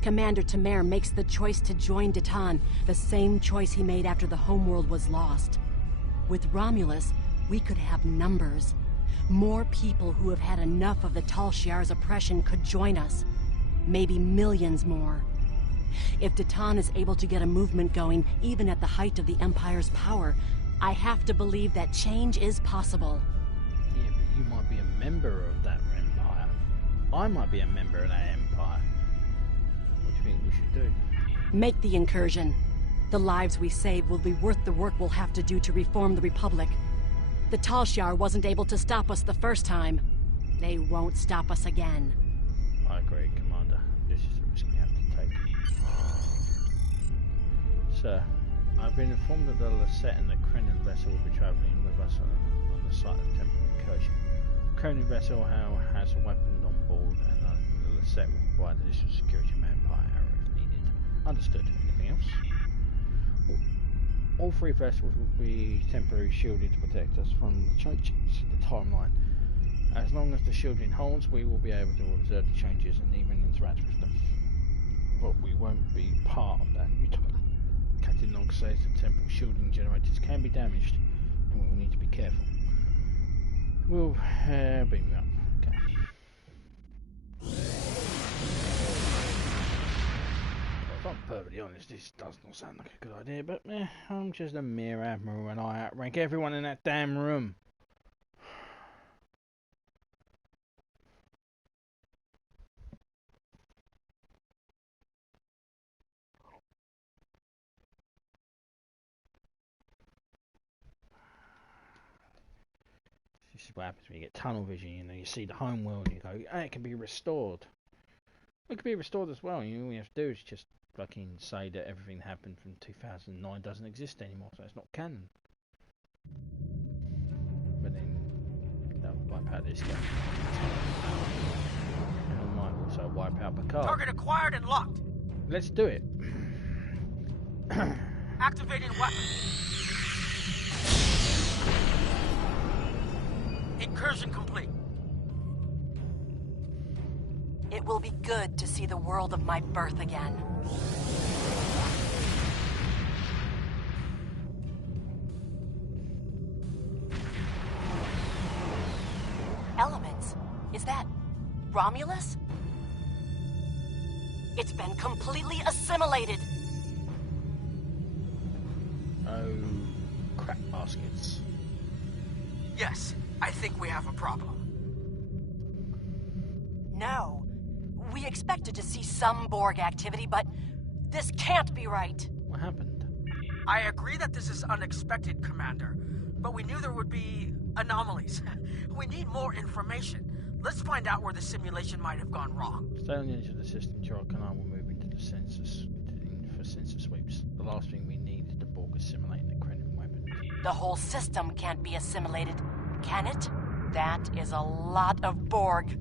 Commander Tamer makes the choice to join Datan, the same choice he made after the homeworld was lost. With Romulus, we could have numbers. More people who have had enough of the Tal Shiar's oppression could join us. Maybe millions more. If Datan is able to get a movement going, even at the height of the Empire's power, I have to believe that change is possible. Yeah, but you might be a member of that empire. I might be a member of that empire. What do you think we should do? Make the incursion. The lives we save will be worth the work we'll have to do to reform the Republic. The Tal Shiar wasn't able to stop us the first time. They won't stop us again. I agree, Commander. This is a risk we have to take. Sir, I've been informed that the Lasset and the Krenin vessel will be travelling with us on the site of the temple incursion. The Krenin vessel has a weapon on board, and the Lasset will provide additional security manpower if needed. Understood. Anything else? All three vessels will be temporarily shielded to protect us from the changes in the timeline. As long as the shielding holds, we will be able to observe the changes and even interact with them. But we won't be part of that. Captain Nog says the temple shielding generators can be damaged, and we will need to be careful. We'll beam you up. Okay. If I'm perfectly honest, this does not sound like a good idea, but I'm just a mere admiral and I outrank everyone in that damn room. This is what happens when you get tunnel vision. You know, you see the home world and you go, hey, it can be restored. It can be restored as well. All you have to do is just fucking say that everything that happened from 2009 doesn't exist anymore, so it's not canon. But then they'll wipe out this guy. And we might also wipe out Picard. Target acquired and locked. Let's do it. Activating weapon. Incursion complete. It will be good to see the world of my birth again. Elements? Is that Romulus? It's been completely assimilated. Oh, crap baskets. Yes, I think we have a problem. No. We expected to see some Borg activity, but this can't be right. What happened? I agree that this is unexpected, Commander, but we knew there would be anomalies. We need more information. Let's find out where the simulation might have gone wrong. Stay on the edge of the system, Jirok, and I will move into the census for sensor sweeps. The last thing we need is the Borg assimilating the Krenin weapon. The whole system can't be assimilated, can it? That is a lot of Borg.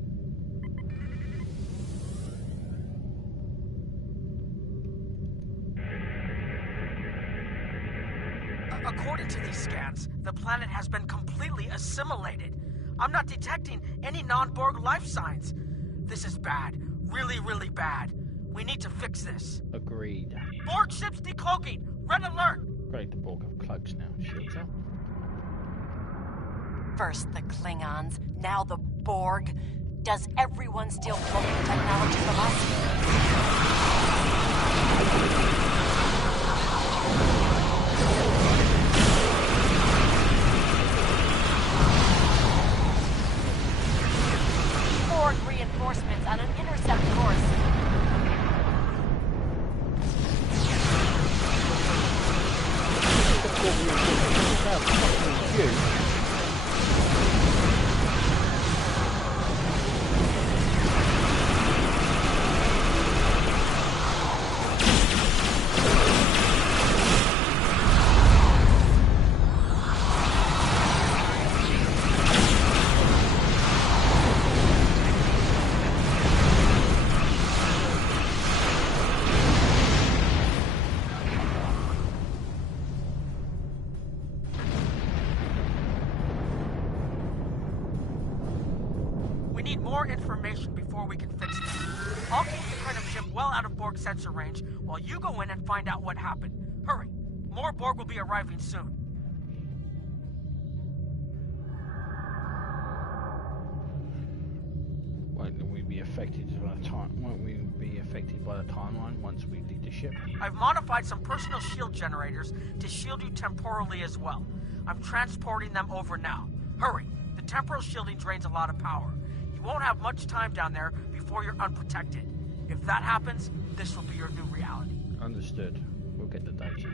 According to these scans, the planet has been completely assimilated. I'm not detecting any non-Borg life signs. This is bad. Really, really bad. We need to fix this. Agreed. Borg ships decloaking! Red alert! Great, the Borg have cloaks now. Shields up. First the Klingons, now the Borg. Does everyone steal cloaking technology from us? Borg reinforcements on an intercept course. Sensor range while you go in and find out what happened. Hurry. More Borg will be arriving soon. Won't we be affected by the timeline once we leave the ship? I've modified some personal shield generators to shield you temporally as well. I'm transporting them over now. Hurry. The temporal shielding drains a lot of power. You won't have much time down there before you're unprotected. If that happens, this will be your new reality. Understood. We'll get the data.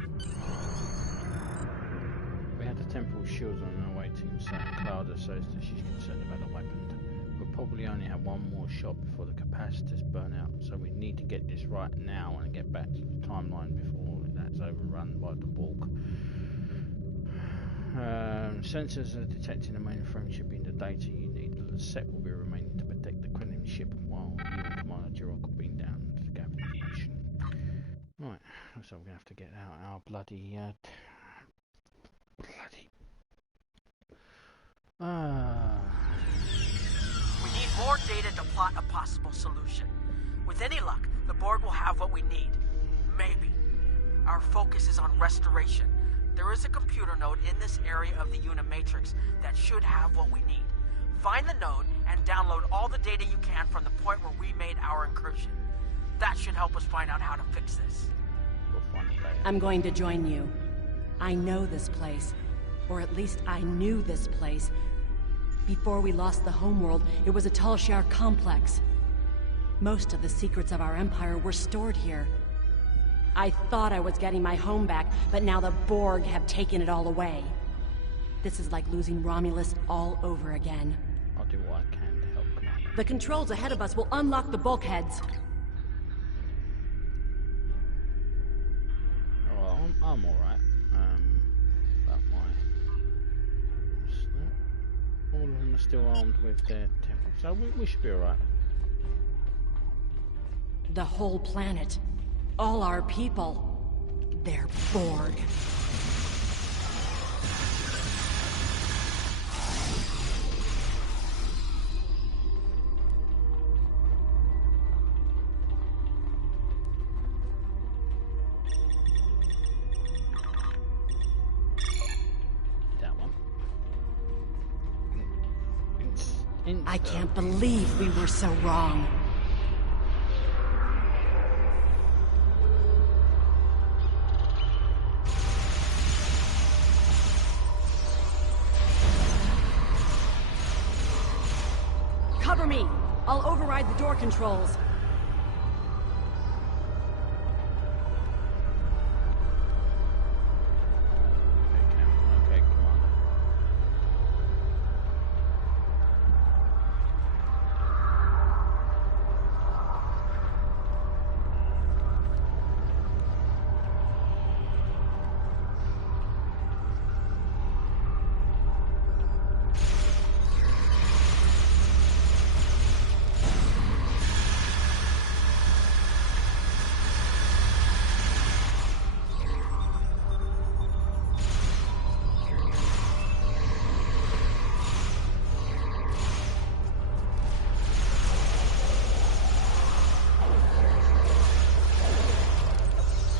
We had the temporal shields on our way to Clara says that she's concerned about the weapon. We'll probably only have one more shot before the capacitors burn out, so we need to get this right now and get back to the timeline before that's overrun by the Borg. Sensors are detecting the mainframe ship in the data you need. The set will be remaining to protect the Iconian ship while you and Commander Jirok are being down to gather information. Right, so we're going to have to get out our bloody... We need more data to plot a possible solution. With any luck, the Borg will have what we need. Maybe. Our focus is on restoration. There is a computer node in this area of the Unimatrix that should have what we need. Find the node and download all the data you can from the point where we made our incursion. That should help us find out how to fix this. I'm going to join you. I know this place. Or at least I knew this place. Before we lost the homeworld, it was a Talshar complex. Most of the secrets of our empire were stored here. I thought I was getting my home back, but now the Borg have taken it all away. This is like losing Romulus all over again. I'll do what I can to help Commander. The controls ahead of us will unlock the bulkheads. Well, I'm alright. About my... All of them are still armed with their temple, so we should be alright. The whole planet. All our people. They're Borg. I can't believe we were so wrong. Cover me! I'll override the door controls.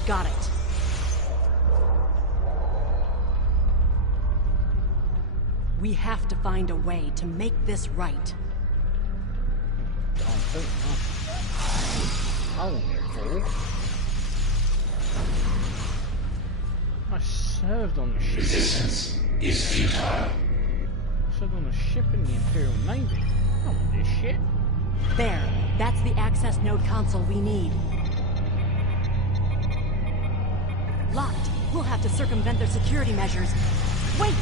Got it. We have to find a way to make this right. I served on the ship. Resistance is futile. I served on a ship in the Imperial Navy. I don't want this shit. There. That's the access node console we need. Locked. We'll have to circumvent their security measures. Wait!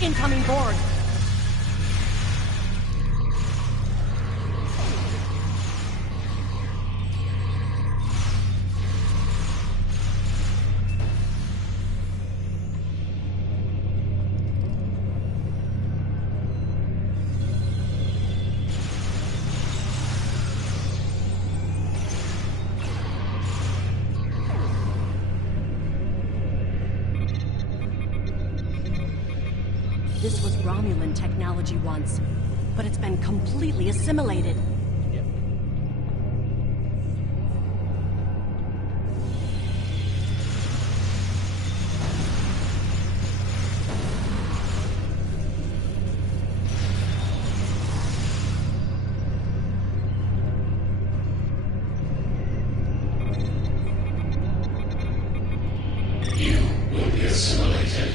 Incoming Borg! This was Romulan technology once, but it's been completely assimilated. Yep. You will be assimilated.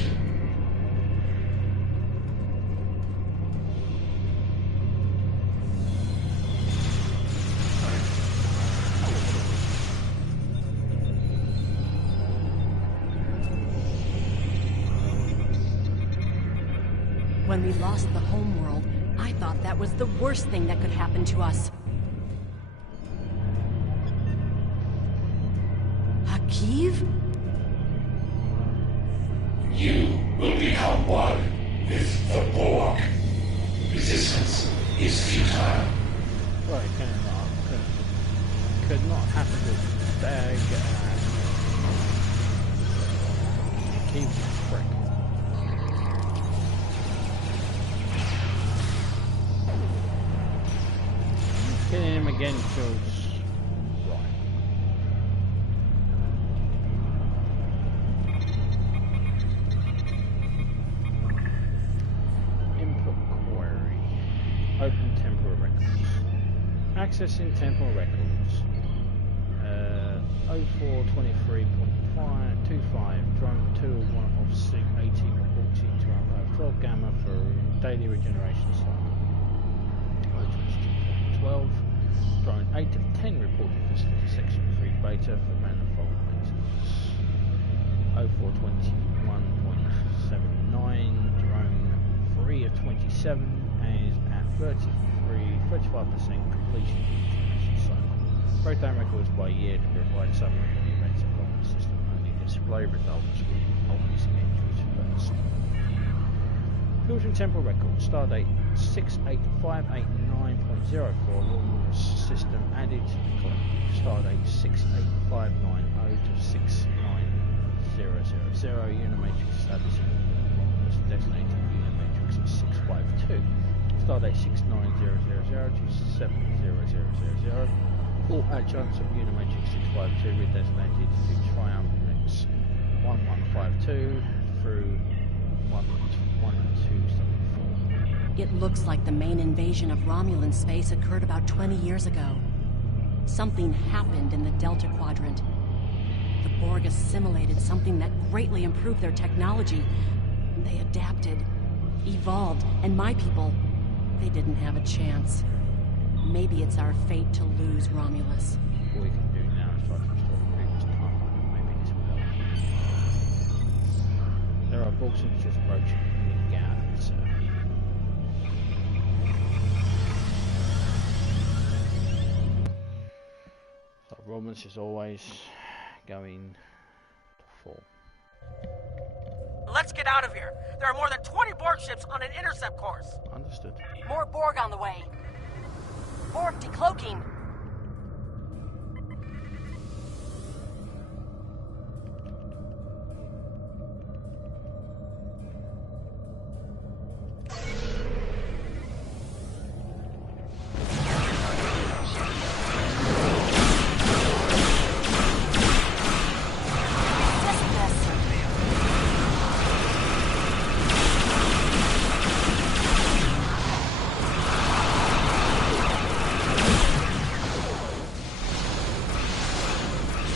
When we lost the homeworld, I thought that was the worst thing that could happen to us. Hakiv? You will become one with the Borg. Resistance is futile. Well, it could not happen with bag keep frick. Killing him again feels right. Input query. Open temporal records. Accessing temporal records. 0423.25 drone 2 of 18 reporting to our 12 gamma for daily regeneration cycle. 12 drone 8 of 10 reported for section 3 beta for manifold maintenance. 0421.79 drone 3 of 27 is at 35% completion cycle. Breakdown records by year to provide summary of the events involved in the system. Only display results with obvious entries first. Filtering temporal records. Stardate 68589.04. Romulan system added to the clock. Stardate 68590 to 69000. Unimatrix establishing Romulan designated Unimatrix 652. Stardate 69000 to 70000. All adjuncts of Unimatrix 652 redesignated to Triumph 1152 through 1274. It looks like the main invasion of Romulan space occurred about 20 years ago. Something happened in the Delta Quadrant. The Borg assimilated something that greatly improved their technology. They adapted, evolved, and my people, they didn't have a chance. Maybe it's our fate to lose Romulus. All we can do now is try to restore the previous timeline. Maybe this will help. There are Borg signatures approaching the gap. So Romulus is always going to fall. Let's get out of here. There are more than 20 Borg ships on an intercept course. Understood. More Borg on the way. Borg decloaking.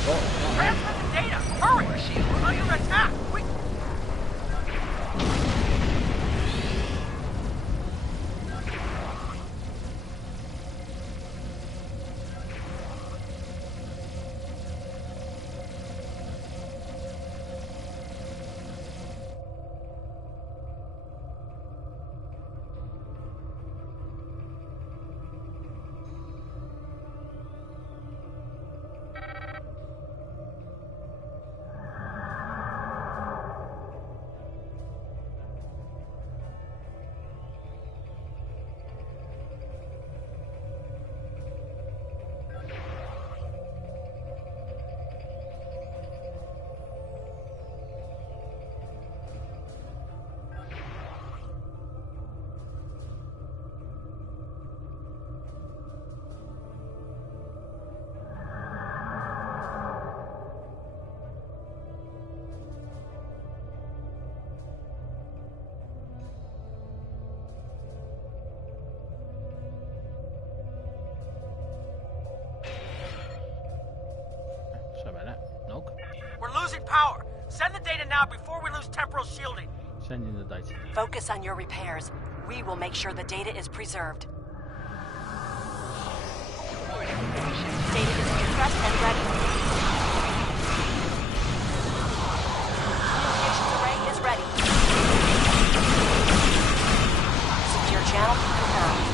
Transfer the data! Hurry! We're under attack! We're losing power. Send the data now before we lose temporal shielding. Sending the data. Focus on your repairs. We will make sure the data is preserved. Data is compressed and ready. Communications array is ready. Secure channel confirmed.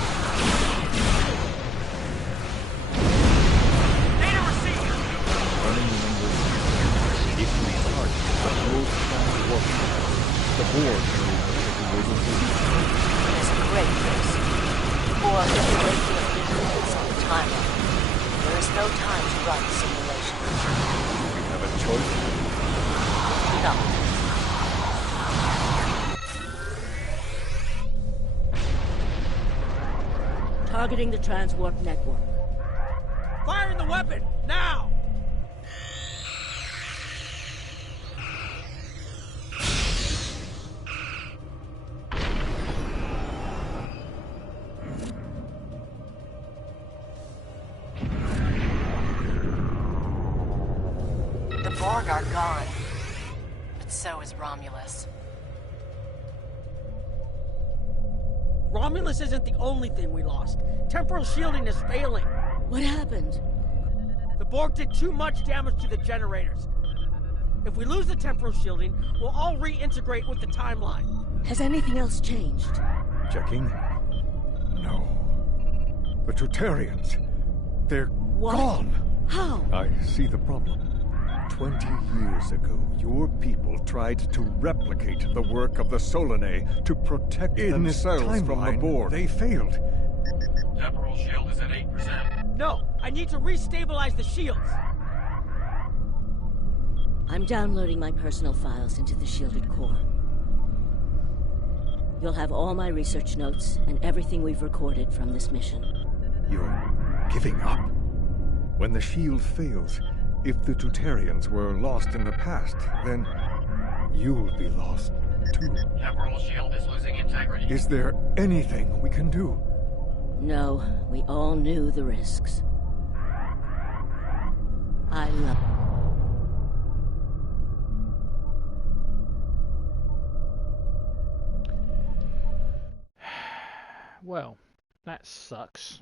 Data received. Running the numbers. If we target the whole strong warp, the Borg will be able to reach it. There's a great risk. Or if we wait for the visuals on the timeline. There is no time to run the simulation. We have a choice? No. Targeting the transwarp network. Firing the weapon! Now! The Borg are gone. But so is Romulus. Romulus isn't the only thing we lost. Temporal shielding is failing. What happened? The Borg did too much damage to the generators. If we lose the temporal shielding, we'll all reintegrate with the timeline. Has anything else changed? Checking? No. The Tutarians. They're gone. How? I see the problem. 20 years ago, your people tried to replicate the work of the Solanae to protect themselves from the Borg. They failed. Temporal shield is at 8%. No, I need to restabilize the shields. I'm downloading my personal files into the shielded core. You'll have all my research notes and everything we've recorded from this mission. You're giving up? When the shield fails, if the Tutarians were lost in the past, then you'll be lost too. Temporal shield is losing integrity. Is there anything we can do? No, we all knew the risks. I love... Well, that sucks.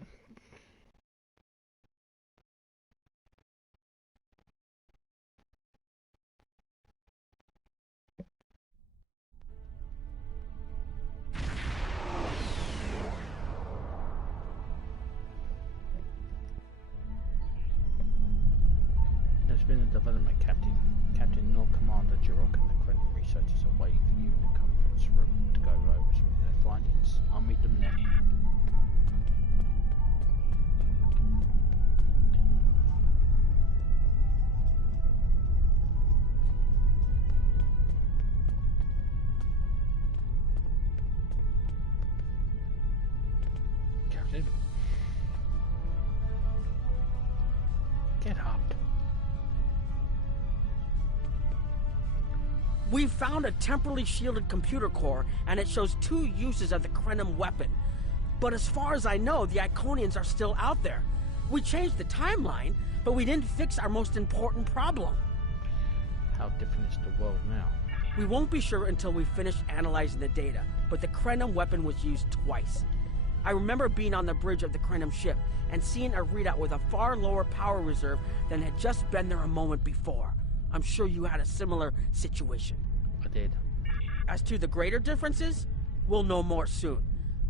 There's been a development, Captain. Captain Nor Commander Jirok and the Iconian researchers are waiting for you in the conference room to go over some of their findings. I'll meet them there. Captain? Get up. We found a temporally shielded computer core, and it shows 2 uses of the Krenim weapon. But as far as I know, the Iconians are still out there. We changed the timeline, but we didn't fix our most important problem. How different is the world now? We won't be sure until we finish analyzing the data, but the Krenim weapon was used twice. I remember being on the bridge of the Krenim ship and seeing a readout with a far lower power reserve than had just been there a moment before. I'm sure you had a similar situation. I did. As to the greater differences, we'll know more soon.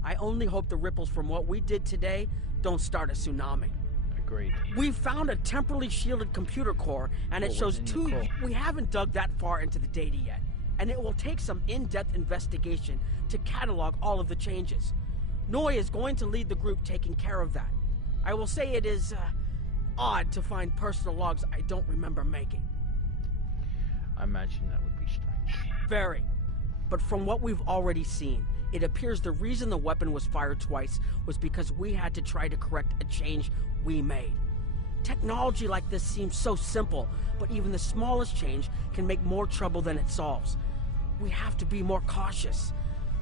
I only hope the ripples from what we did today don't start a tsunami. Agreed. We found a temporally shielded computer core, and it shows two... We haven't dug that far into the data yet, and it will take some in-depth investigation to catalog all of the changes. Noi is going to lead the group taking care of that. I will say it is, odd to find personal logs I don't remember making. I imagine that would be strange. Very. But from what we've already seen, it appears the reason the weapon was fired twice was because we had to try to correct a change we made. Technology like this seems so simple, but even the smallest change can make more trouble than it solves. We have to be more cautious.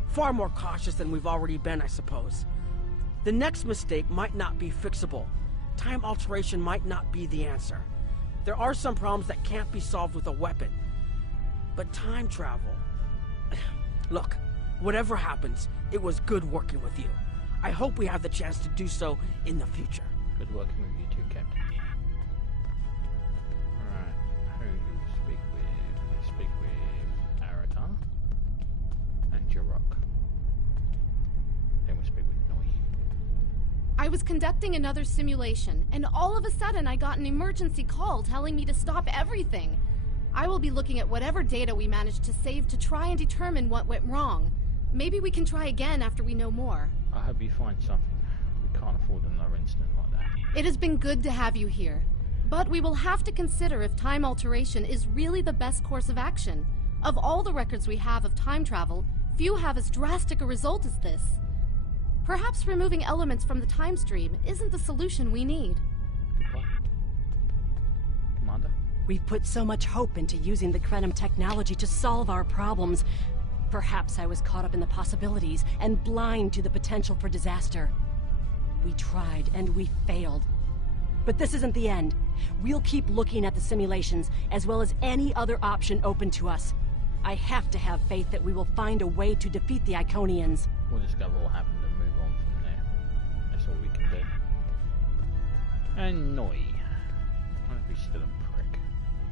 Far more cautious than we've already been, I suppose. The next mistake might not be fixable. Time alteration might not be the answer. There are some problems that can't be solved with a weapon. But time travel... Look, whatever happens, it was good working with you. I hope we have the chance to do so in the future. Good working with you too, Captain. Alright, who do we speak with? We speak with Aratar and Jirok. Then we speak with Noi. I was conducting another simulation, and all of a sudden I got an emergency call telling me to stop everything. I will be looking at whatever data we managed to save to try and determine what went wrong. Maybe we can try again after we know more. I hope you find something. We can't afford another incident like that. It has been good to have you here, but we will have to consider if time alteration is really the best course of action. Of all the records we have of time travel, few have as drastic a result as this. Perhaps removing elements from the time stream isn't the solution we need. Goodbye. Commander? We've put so much hope into using the Krenim technology to solve our problems. Perhaps I was caught up in the possibilities and blind to the potential for disaster. We tried and we failed. But this isn't the end. We'll keep looking at the simulations as well as any other option open to us. I have to have faith that we will find a way to defeat the Iconians. We'll discover what happened and move on from there. That's all we can do. And Noi. I hope he's still a prick.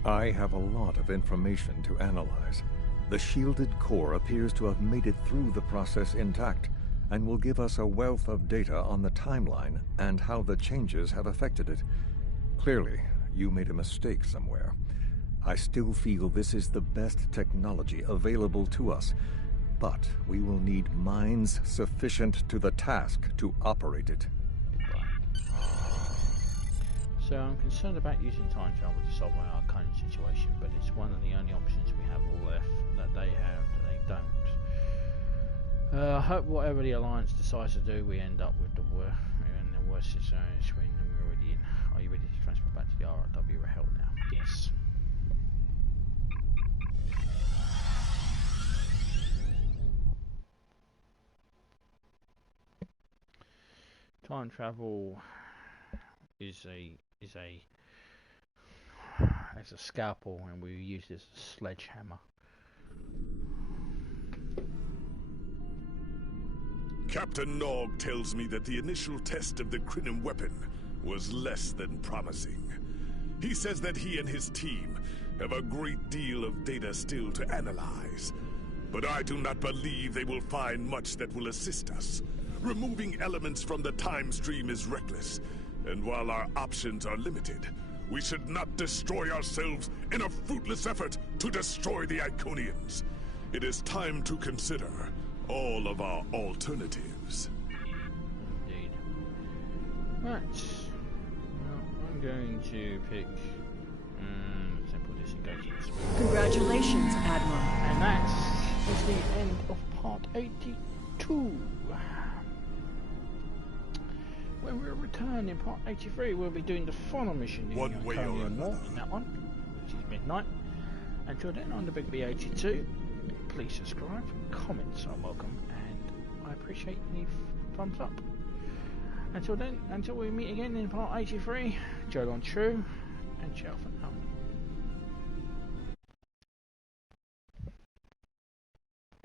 I have a lot of information to analyze. The shielded core appears to have made it through the process intact, and will give us a wealth of data on the timeline and how the changes have affected it. Clearly, you made a mistake somewhere. I still feel this is the best technology available to us, but we will need minds sufficient to the task to operate it. So I'm concerned about using time travel to solve my Iconian situation, but it's one of the only options we have all left that they have that they don't. I hope whatever the Alliance decides to do, we end up with the worst situation we're already in. Are you ready to transport back to the RRW or hell now? Yes. Time travel is a scalpel, and we use this as a sledgehammer. Captain Nog tells me that the initial test of the Krenim weapon was less than promising. He says that he and his team have a great deal of data still to analyze. But I do not believe they will find much that will assist us. Removing elements from the time stream is reckless, and while our options are limited, we should not destroy ourselves in a fruitless effort to destroy the Iconians. It is time to consider all of our alternatives. Indeed. Right. Well, I'm going to pick simple disengagements. Congratulations, Admiral. And that is the end of part 82. When we return in part 83, we'll be doing the final mission in Iconian War, in that one, which is midnight. Until then, I'm the Big B82. Please subscribe, comments are welcome, and I appreciate any thumbs up. Until then, until we meet again in part 83, Jolon True and ciao for now.